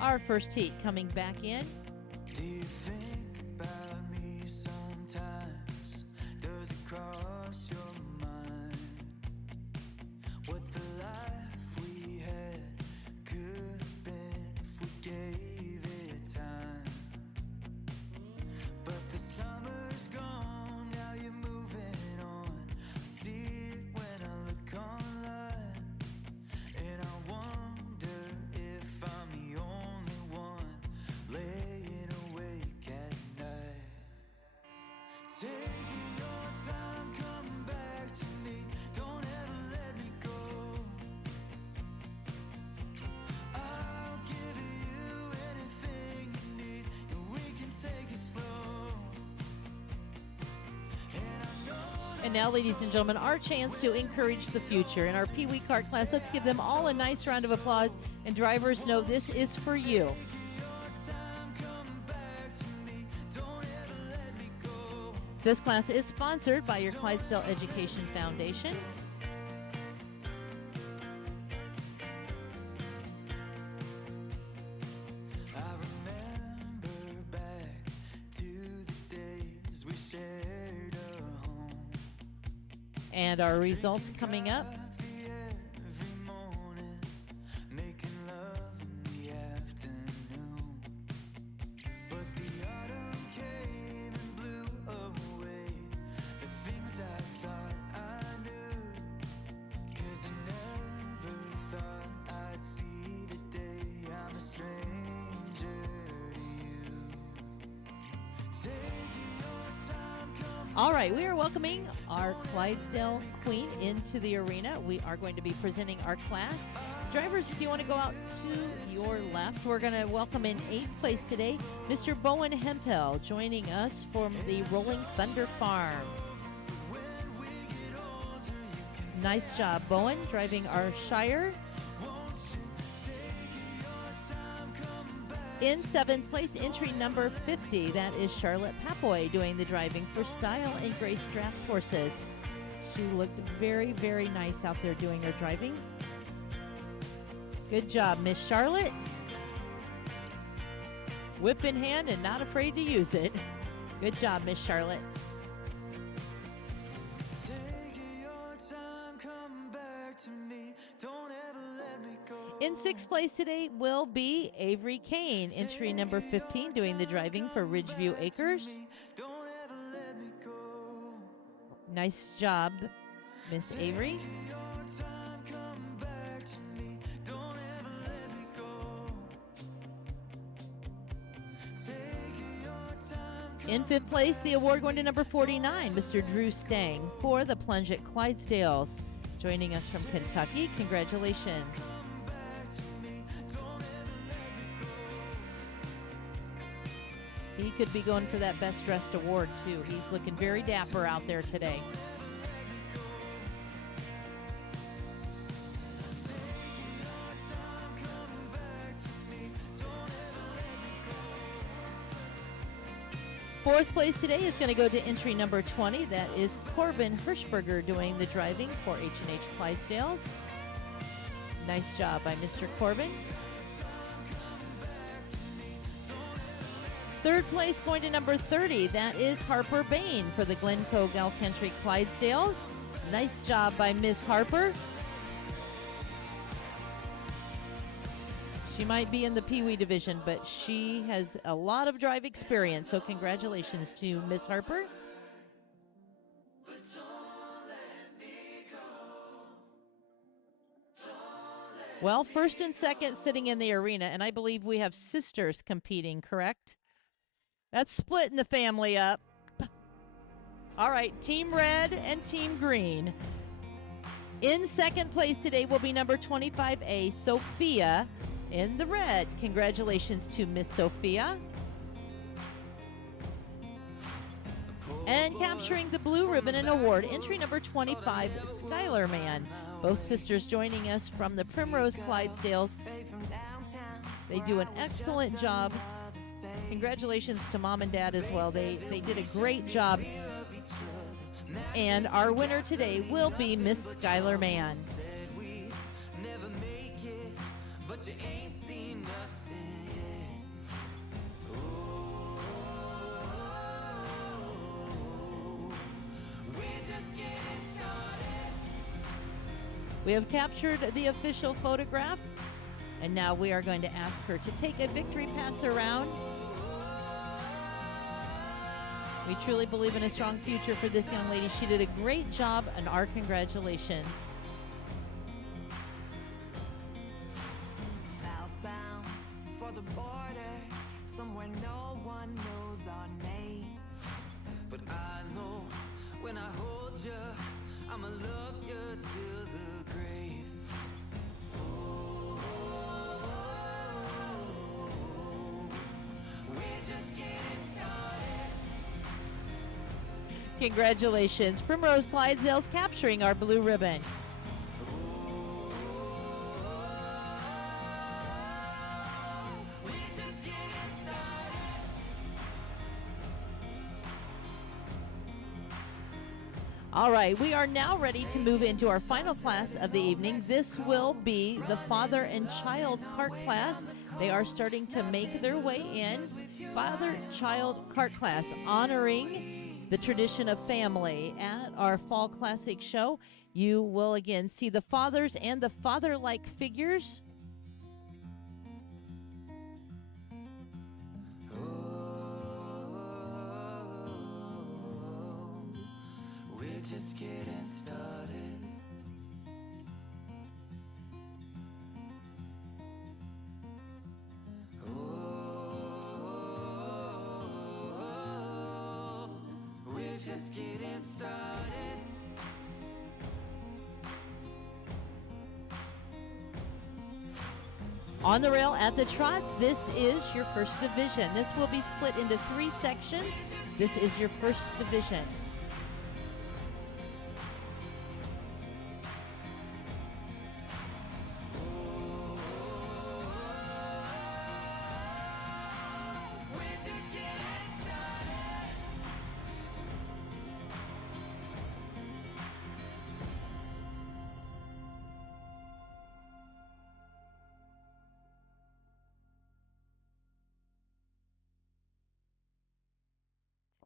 Our first heat coming back in. Do you think about me sometimes? Does it cross your mind what the life we had could have been if we gave it time? But the summer's gone, now you're moving on. I see it when I look online, and I wonder if I'm the only one laying awake at night. Take your time, come back to me. Don't ever let me go. I'll give you anything you need, and we can take it slow. And I know And now, ladies and gentlemen, our chance to encourage the future in our Pee Wee Kart class. Let's give them all a nice round of applause. And drivers know this is for you. This class is sponsored by your Clydesdale Education Foundation. I remember back to the days we shared a home. And our results coming up. Coffee every morning, making love in the afternoon. But the autumn came and blew away All right, we are welcoming our Clydesdale Queen into the arena. We are going to be presenting our class. Drivers, if you want to go out to your left, we're going to welcome in 8th place today, Mr. Bowen Hempel, joining us from the Rolling Thunder Farm. Nice job, Bowen, driving our Shire. In 7th place, entry number 50, that is Charlotte Papoy doing the driving for Style and Grace Draft Horses. She looked very, very nice out there doing her driving. Good job, Miss Charlotte. Whip in hand and not afraid to use it. Good job, Miss Charlotte. In 6th place today will be Avery Kane, entry number 15, doing the driving for Ridgeview Acres. Nice job, Miss Avery. In 5th place, the award going to number 49, Mr. Drew Stang for the Plunge at Clydesdales, joining us from Kentucky. Congratulations. He could be going for that Best Dressed award, too. He's looking very dapper out there today. Fourth place today is going to go to entry number 20. That is Corbin Hirschberger doing the driving for H&H Clydesdales. Nice job by Mr. Corbin. Third place going to number 30. That is Harper Bain for the Glencoe Galcountry Clydesdales. Nice job by Miss Harper. She might be in the Pee Wee division, but she has a lot of drive experience, so congratulations to Miss Harper. Well, first and second sitting in the arena, and I believe we have sisters competing, correct? That's splitting the family up. All right, Team Red and Team Green. In second place today will be number 25A, Sophia, in the red. Congratulations to Miss Sophia. And capturing the blue ribbon and award, entry number 25, Skylar Man. Both sisters joining us from the Primrose Clydesdales. They do an excellent job. Congratulations to Mom and Dad as well. They did a great job. And our winner today will be Miss Skylar Mann. We have captured the official photograph, and now we are going to ask her to take a victory pass around. We truly believe in a strong future for this young lady. She did a great job, and our congratulations. Southbound for the border, somewhere no one knows our names. But I know when I hold you, I'ma love you till the grave. We're just getting started. Congratulations. Primrose Clydesdales capturing our blue ribbon. All right, we are now ready to move into our final class of the evening. This will be the father and child cart class. They are starting to make their way in. Father-child cart class, honoring the tradition of family. At our Fall Classic show, you will again see the fathers and the father-like figures. We're just getting started. just getting started. On the rail at the trot, this is your first division. This will be split into 3 sections. This is your first division.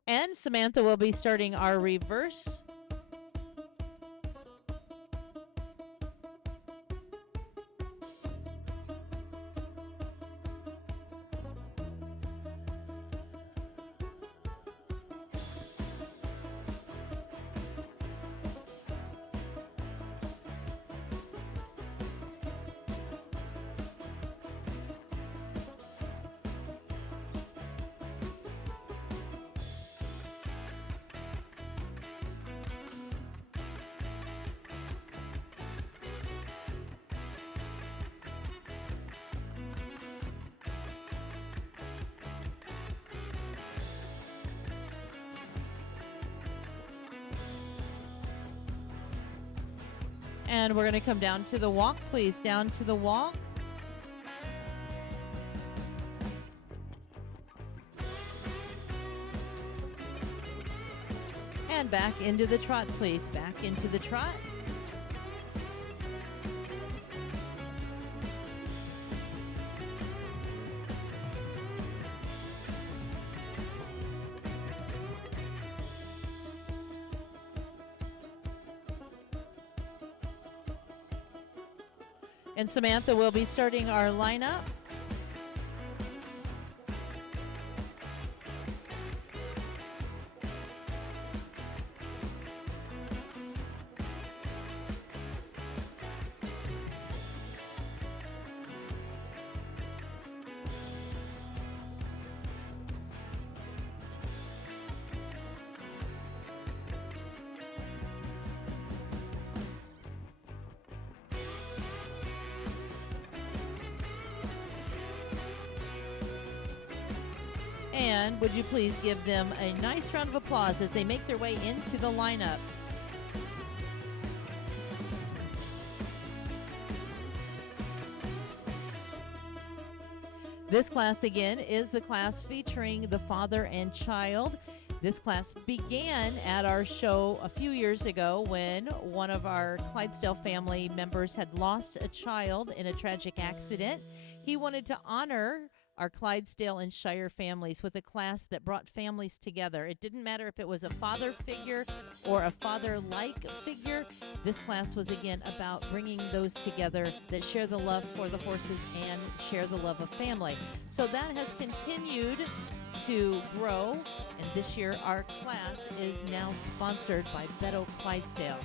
And Samantha will be starting our reverse. And we're going to come down to the walk, please. Down to the walk. And back into the trot, please. Back into the trot. And Samantha will be starting our lineup. And would you please give them a nice round of applause as they make their way into the lineup. This class, again, is the class featuring the father and child. This class began at our show a few years ago when one of our Clydesdale family members had lost a child in a tragic accident. He wanted to honor our Clydesdale and Shire families with a class that brought families together. It didn't matter if it was a father figure or a father-like figure. This class was, again, about bringing those together that share the love for the horses and share the love of family. So that has continued to grow, and this year our class is now sponsored by Beto Clydesdales.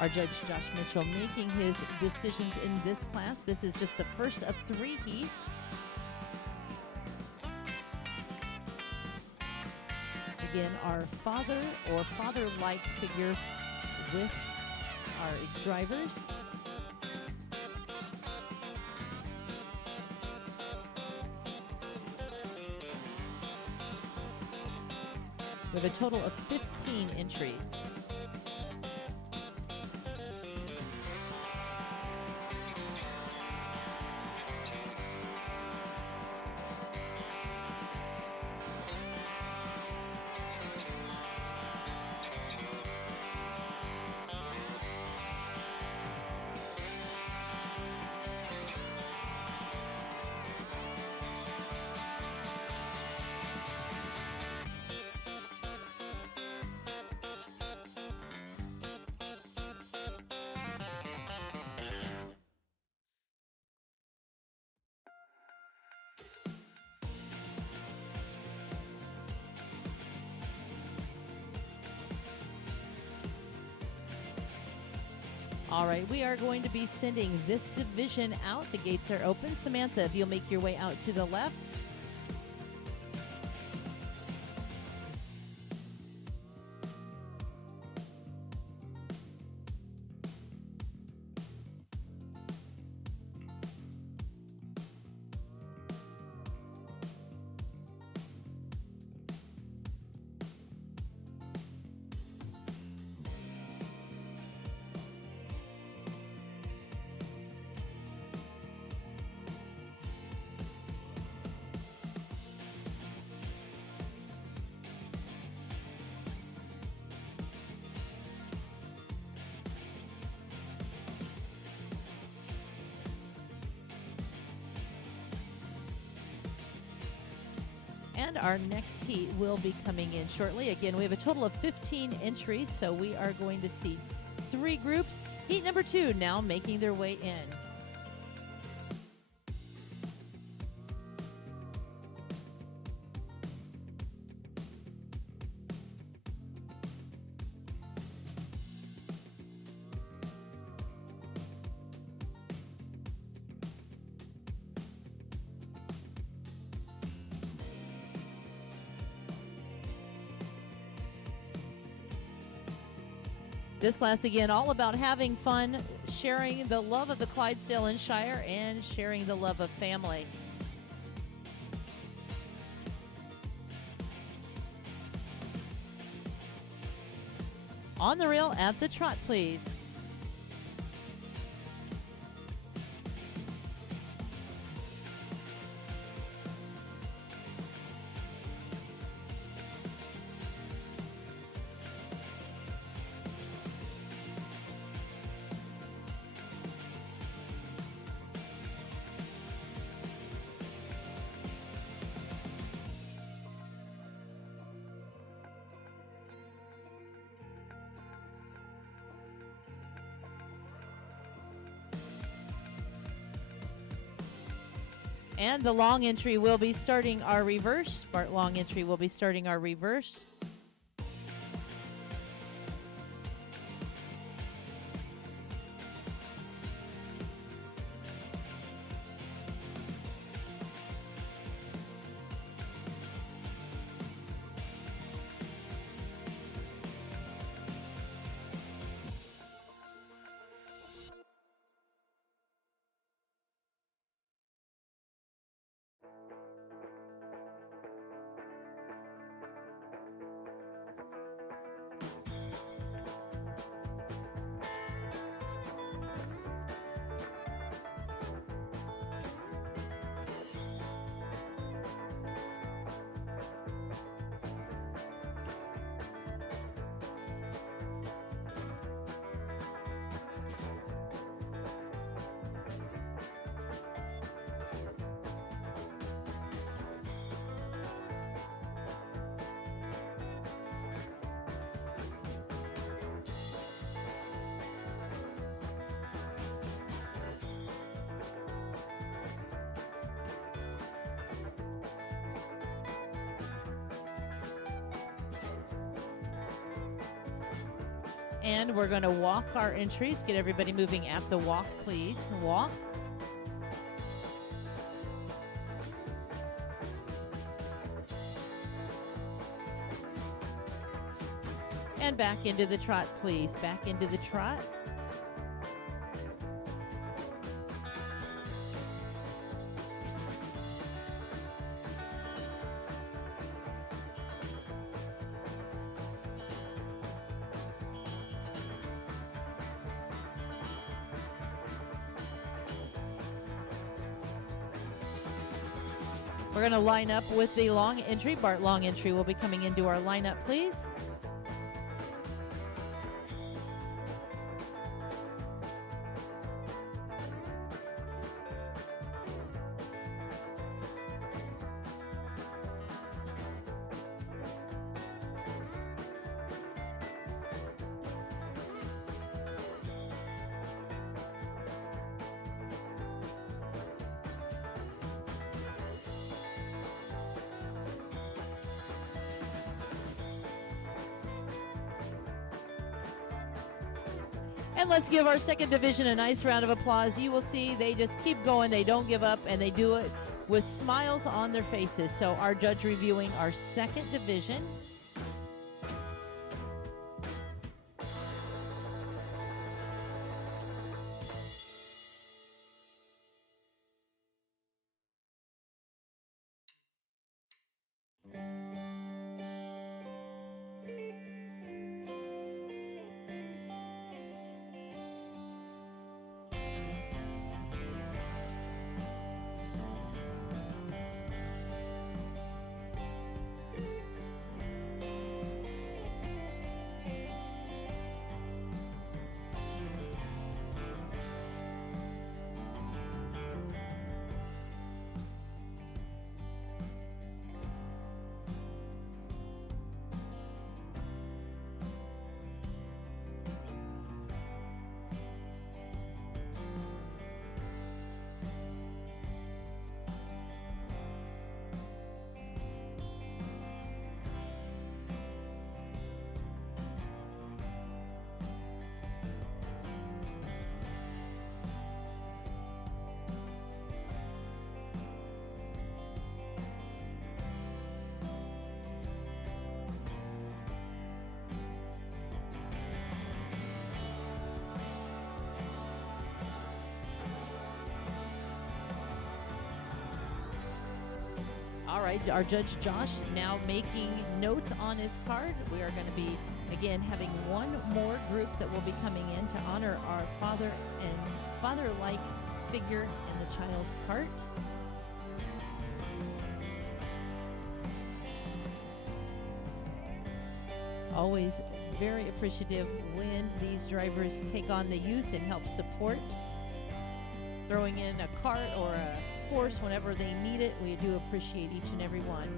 Our Judge Josh Mitchell making his decisions in this class. This is just the first of 3 heats. Again, our father or father-like figure with our drivers. We have a total of 15 entries. All right, we are going to be sending this division out. The gates are open. Samantha, if you'll make your way out to the left. And our next heat will be coming in shortly. Again, we have a total of 15 entries, so we are going to see 3 groups. Heat number 2 now making their way in. This class, again, all about having fun, sharing the love of the Clydesdale and Shire, and sharing the love of family. On the rail at the trot, please. And the long entry will be starting our reverse. Bart long entry will be starting our reverse. And we're going to walk our entries. Get everybody moving at the walk, please. Walk. And back into the trot, please. Back into the trot. We're going to line up with the long entry. Bart Long Entry will be coming into our lineup, please. And let's give our second division a nice round of applause. You will see they just keep going. They don't give up, and they do it with smiles on their faces. So our judge reviewing our second division. All right, our Judge Josh now making notes on his card. We are going to be, again, having one more group that will be coming in to honor our father and father-like figure in the child's cart. Always very appreciative when these drivers take on the youth and help support. Throwing in a cart or a horse whenever they need it. We do appreciate each and every one.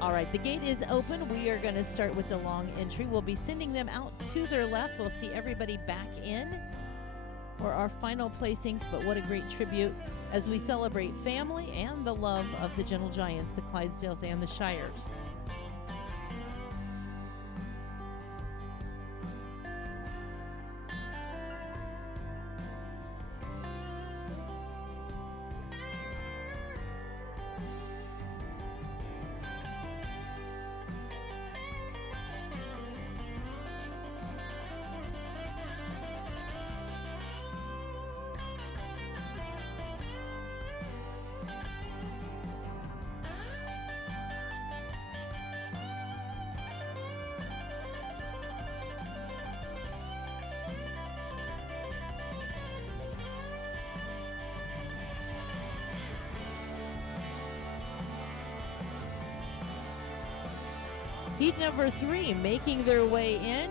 All right, the gate is open. We are going to start with the long entry. We'll be sending them out to their left. We'll see everybody back in for our final placings, but what a great tribute as we celebrate family and the love of the Gentle Giants, the Clydesdales and the Shires. Heat number 3 making their way in.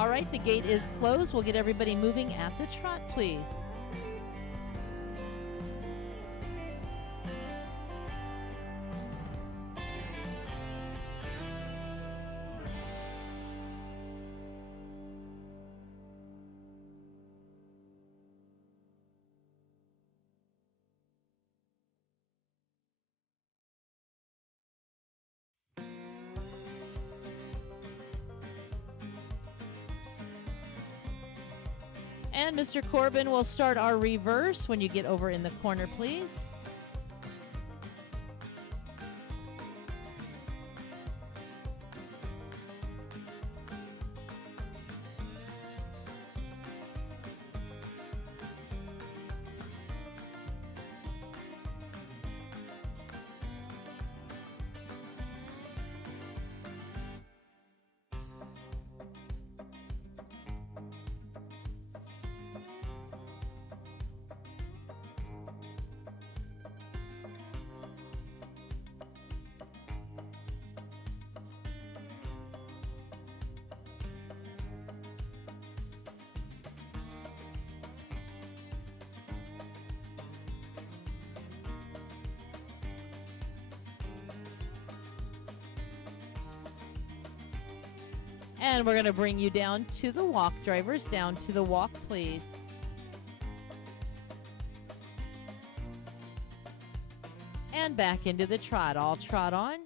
All right, the gate is closed. We'll get everybody moving at the trot, please. And Mr. Corbin will start our reverse when you get over in the corner, please. And we're going to bring you down to the walk, drivers. Down to the walk, please. And back into the trot. All trot on.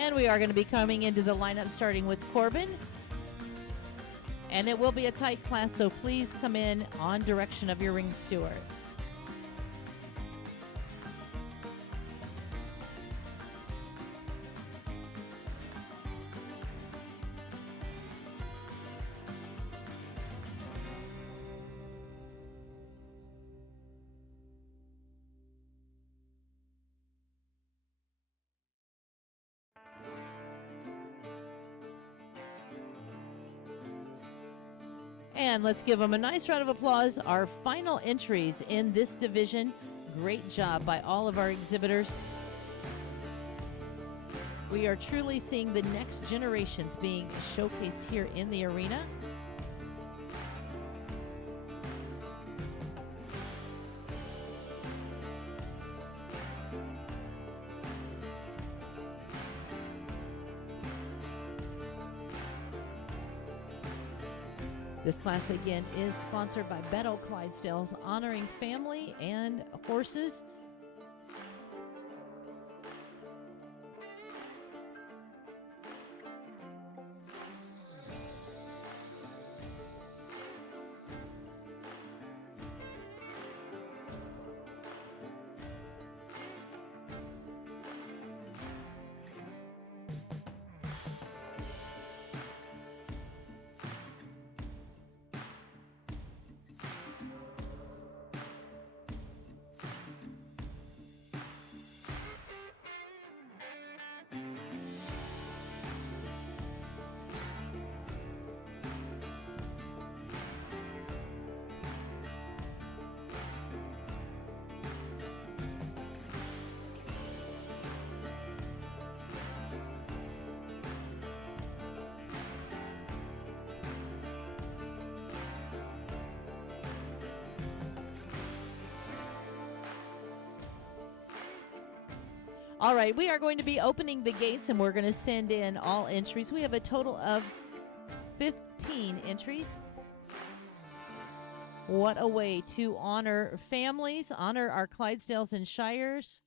And we are going to be coming into the lineup starting with Corbin. And it will be a tight class, so please come in on direction of your ring steward. And let's give them a nice round of applause. Our final entries in this division. Great job by all of our exhibitors. We are truly seeing the next generations being showcased here in the arena. This class, again, is sponsored by Beto Clydesdales, honoring family and horses. All right, we are going to be opening the gates, and we're going to send in all entries. We have a total of 15 entries. What a way to honor families, honor our Clydesdales and Shires.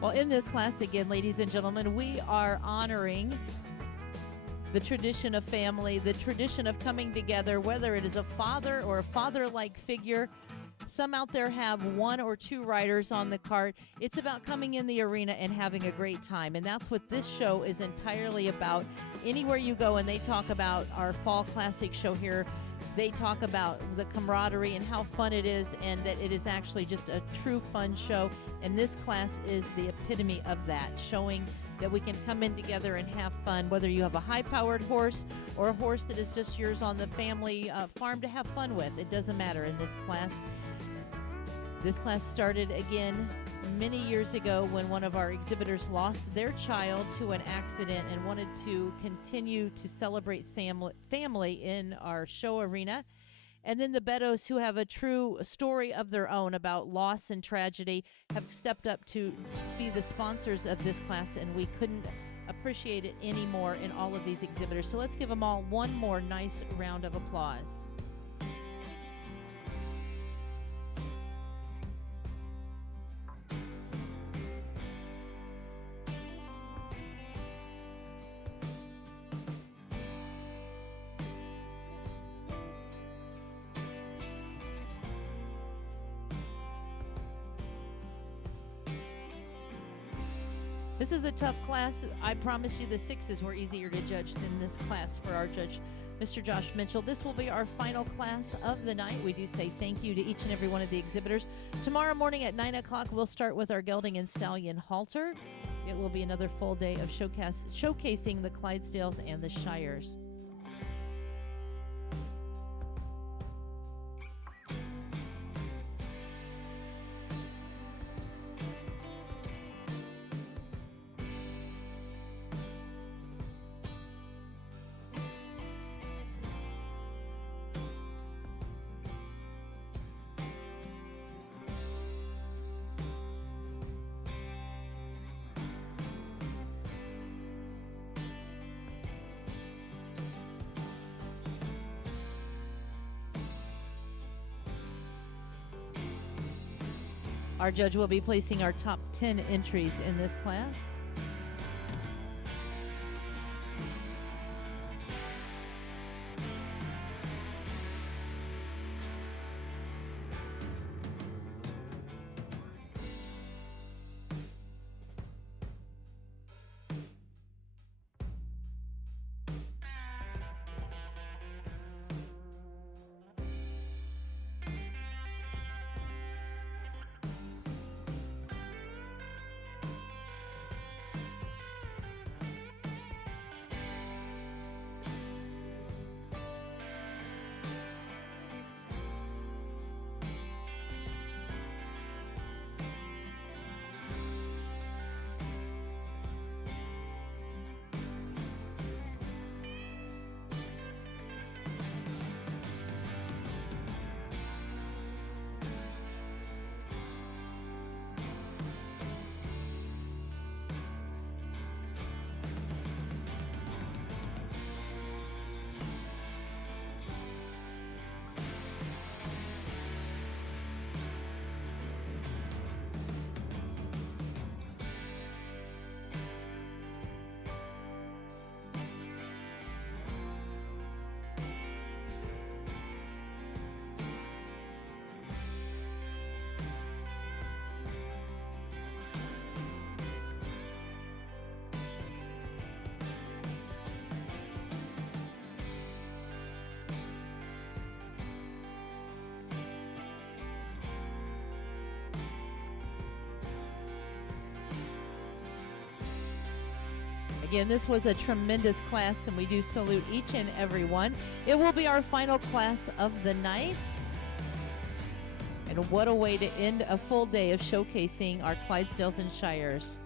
Well, in this class, again, ladies and gentlemen, we are honoring the tradition of family, the tradition of coming together, whether it is a father or a father-like figure. Some out there have one or two riders on the cart. It's about coming in the arena and having a great time. And that's what this show is entirely about. Anywhere you go and they talk about our Fall Classic show here, they talk about the camaraderie and how fun it is, and that it is actually just a true fun show. And this class is the epitome of that, showing that we can come in together and have fun, whether you have a high-powered horse or a horse that is just yours on the family farm to have fun with. It doesn't matter in this class. This class started again many years ago when one of our exhibitors lost their child to an accident and wanted to continue to celebrate family in our show arena. And then the Beddoes, who have a true story of their own about loss and tragedy, have stepped up to be the sponsors of this class, and we couldn't appreciate it any more in all of these exhibitors. So let's give them all one more nice round of applause. This is a tough class. I promise you the sixes were easier to judge than this class for our judge, Mr. Josh Mitchell. This will be our final class of the night. We do say thank you to each and every one of the exhibitors. Tomorrow morning at 9 o'clock, we'll start with our gelding and stallion halter. It will be another full day of showcasing the Clydesdales and the Shires. Our judge will be placing our top 10 entries in this class. Again, this was a tremendous class, and we do salute each and every one. It will be our final class of the night. And what a way to end a full day of showcasing our Clydesdales and Shires.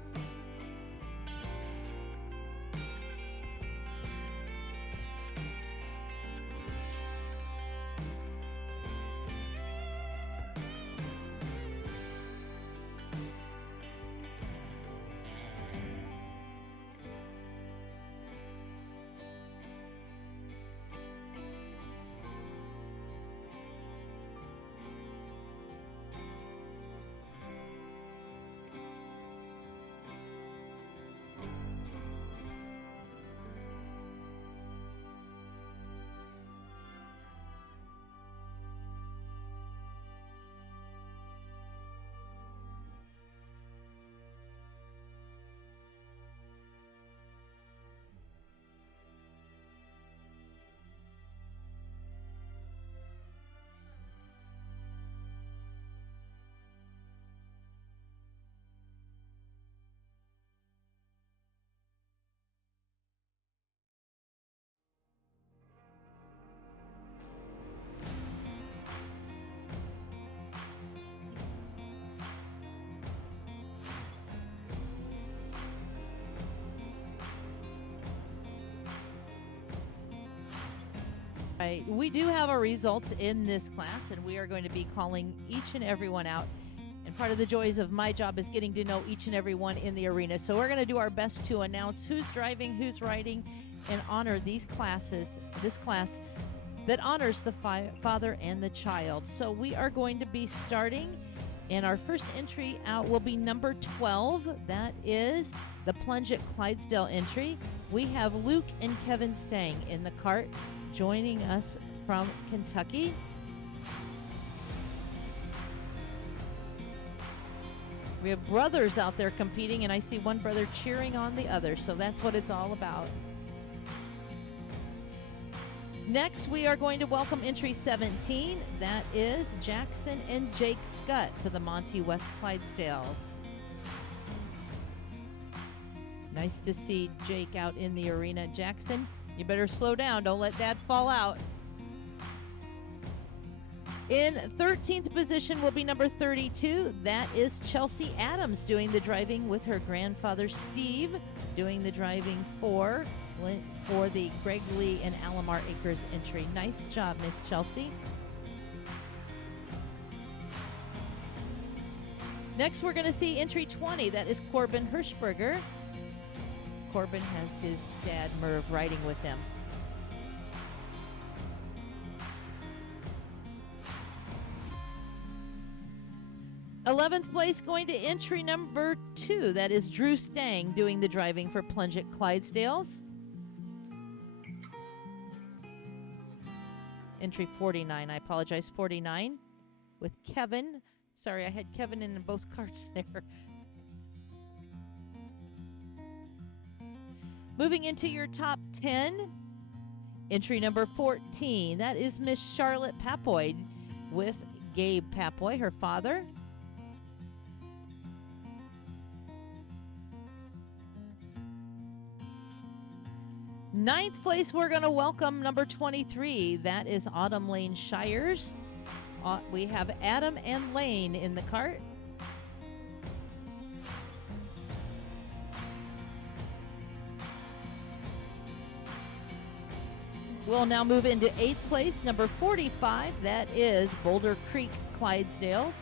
We do have our results in this class, and we are going to be calling each and every one out. And part of the joys of my job is getting to know each and every one in the arena. So we're going to do our best to announce who's driving, who's riding, and honor this class that honors the father and the child. So we are going to be starting, and our first entry out will be number 12. That is the Plunge at Clydesdale entry. We have Luke and Kevin Stang in the cart joining us from Kentucky. We have brothers out there competing, and I see one brother cheering on the other, so that's what it's all about. Next, we are going to welcome entry 17. That is Jackson and Jake Scott for the Monty West Clydesdales. Nice to see Jake out in the arena. Jackson, you better slow down. Don't let Dad fall out. In 13th position will be number 32. That is Chelsea Adams doing the driving with her grandfather Steve doing the driving for the Greg Lee and Alamar Acres entry. Nice job, Miss Chelsea. Next, we're going to see entry 20. That is Corbin Hirschberger. Corbin has his dad, Merv, riding with him. '11th place going to entry number 2. That is Drew Stang doing the driving for Plunge at Clydesdales. Entry 49, I apologize, 49 with Kevin. Sorry, I had Kevin in both carts there. Moving into your top 10, entry number 14. That is Miss Charlotte Papoy with Gabe Papoy, her father. Ninth place, we're going to welcome number 23. That is Autumn Lane Shires. We have Adam and Lane in the cart. We'll now move into 8th place, number 45. That is Boulder Creek Clydesdales.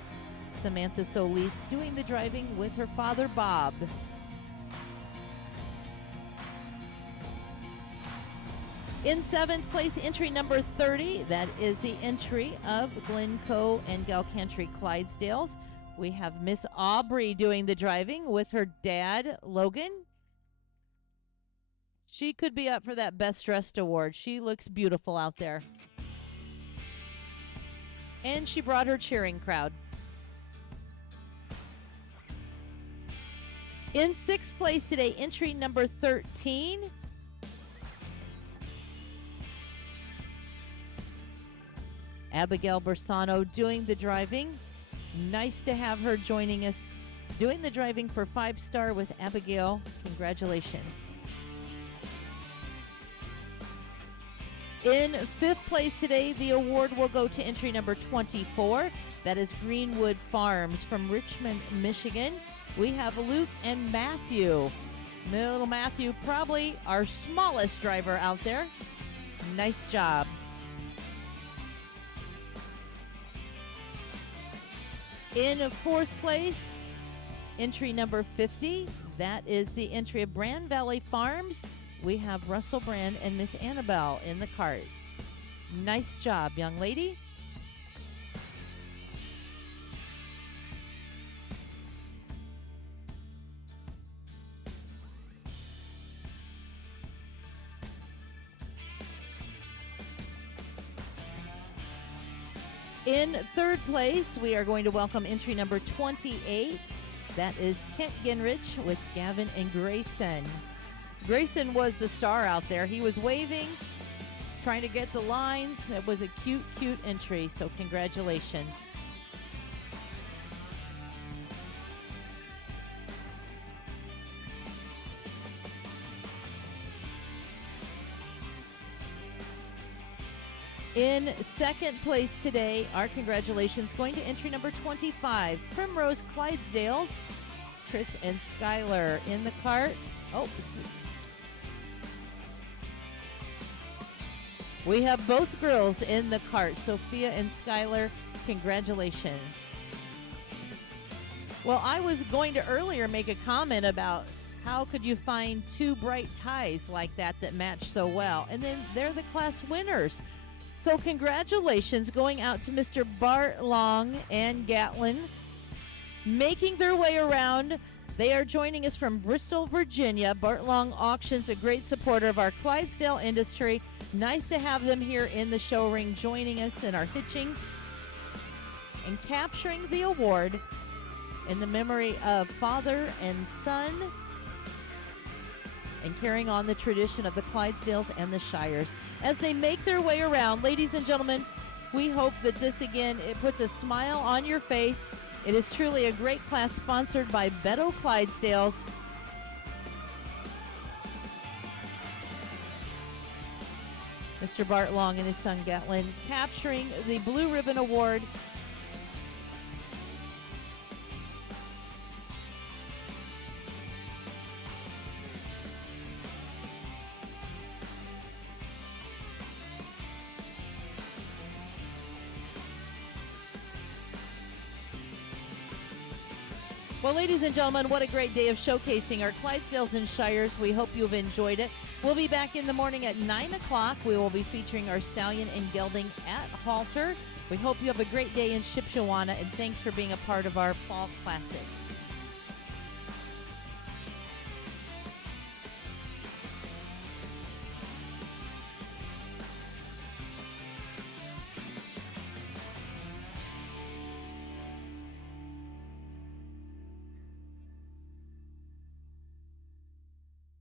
Samantha Solis doing the driving with her father, Bob. In 7th place, entry number 30. That is the entry of Glencoe and Galcantry Clydesdales. We have Miss Aubrey doing the driving with her dad, Logan. She could be up for that Best Dressed award. She looks beautiful out there. And she brought her cheering crowd. In 6th place today, entry number 13. Abigail Bersano doing the driving. Nice to have her joining us. Doing the driving for 5-star with Abigail. Congratulations. In 5th place today, the award will go to entry number 24. That is Greenwood Farms from Richmond, Michigan. We have Luke and Matthew. Little Matthew, probably our smallest driver out there. Nice job. In 4th place, entry number 50. That is the entry of Brand Valley Farms. We have Russell Brand and Miss Annabelle in the cart. Nice job, young lady. In 3rd place, we are going to welcome entry number 28. That is Kent Ginrich with Gavin and Grayson. Grayson was the star out there. He was waving, trying to get the lines. It was a cute, cute entry, so congratulations. In 2nd place today, our congratulations going to entry number 25, Primrose Clydesdales. Chris and Skylar in the cart. Oh, We have both girls in the cart. Sophia and Skylar, congratulations. Well, I was going to earlier make a comment about how could you find two bright ties like that match so well? And then they're the class winners. So congratulations going out to Mr. Bart Long and Gatlin, making their way around. They are joining us from Bristol, Virginia. Bart Long Auctions, a great supporter of our Clydesdale industry. Nice to have them here in the show ring, joining us in our hitching and capturing the award in the memory of father and son, and carrying on the tradition of the Clydesdales and the Shires. As they make their way around, ladies and gentlemen, we hope that this, again, it puts a smile on your face. It is truly a great class sponsored by Beto Clydesdales. Mr. Bart Long and his son Gatlin capturing the Blue Ribbon Award. Well, ladies and gentlemen, what a great day of showcasing our Clydesdales and Shires. We hope you've enjoyed it. We'll be back in the morning at 9 o'clock. We will be featuring our stallion and gelding at Halter. We hope you have a great day in Shipshewana, and thanks for being a part of our Fall Classic.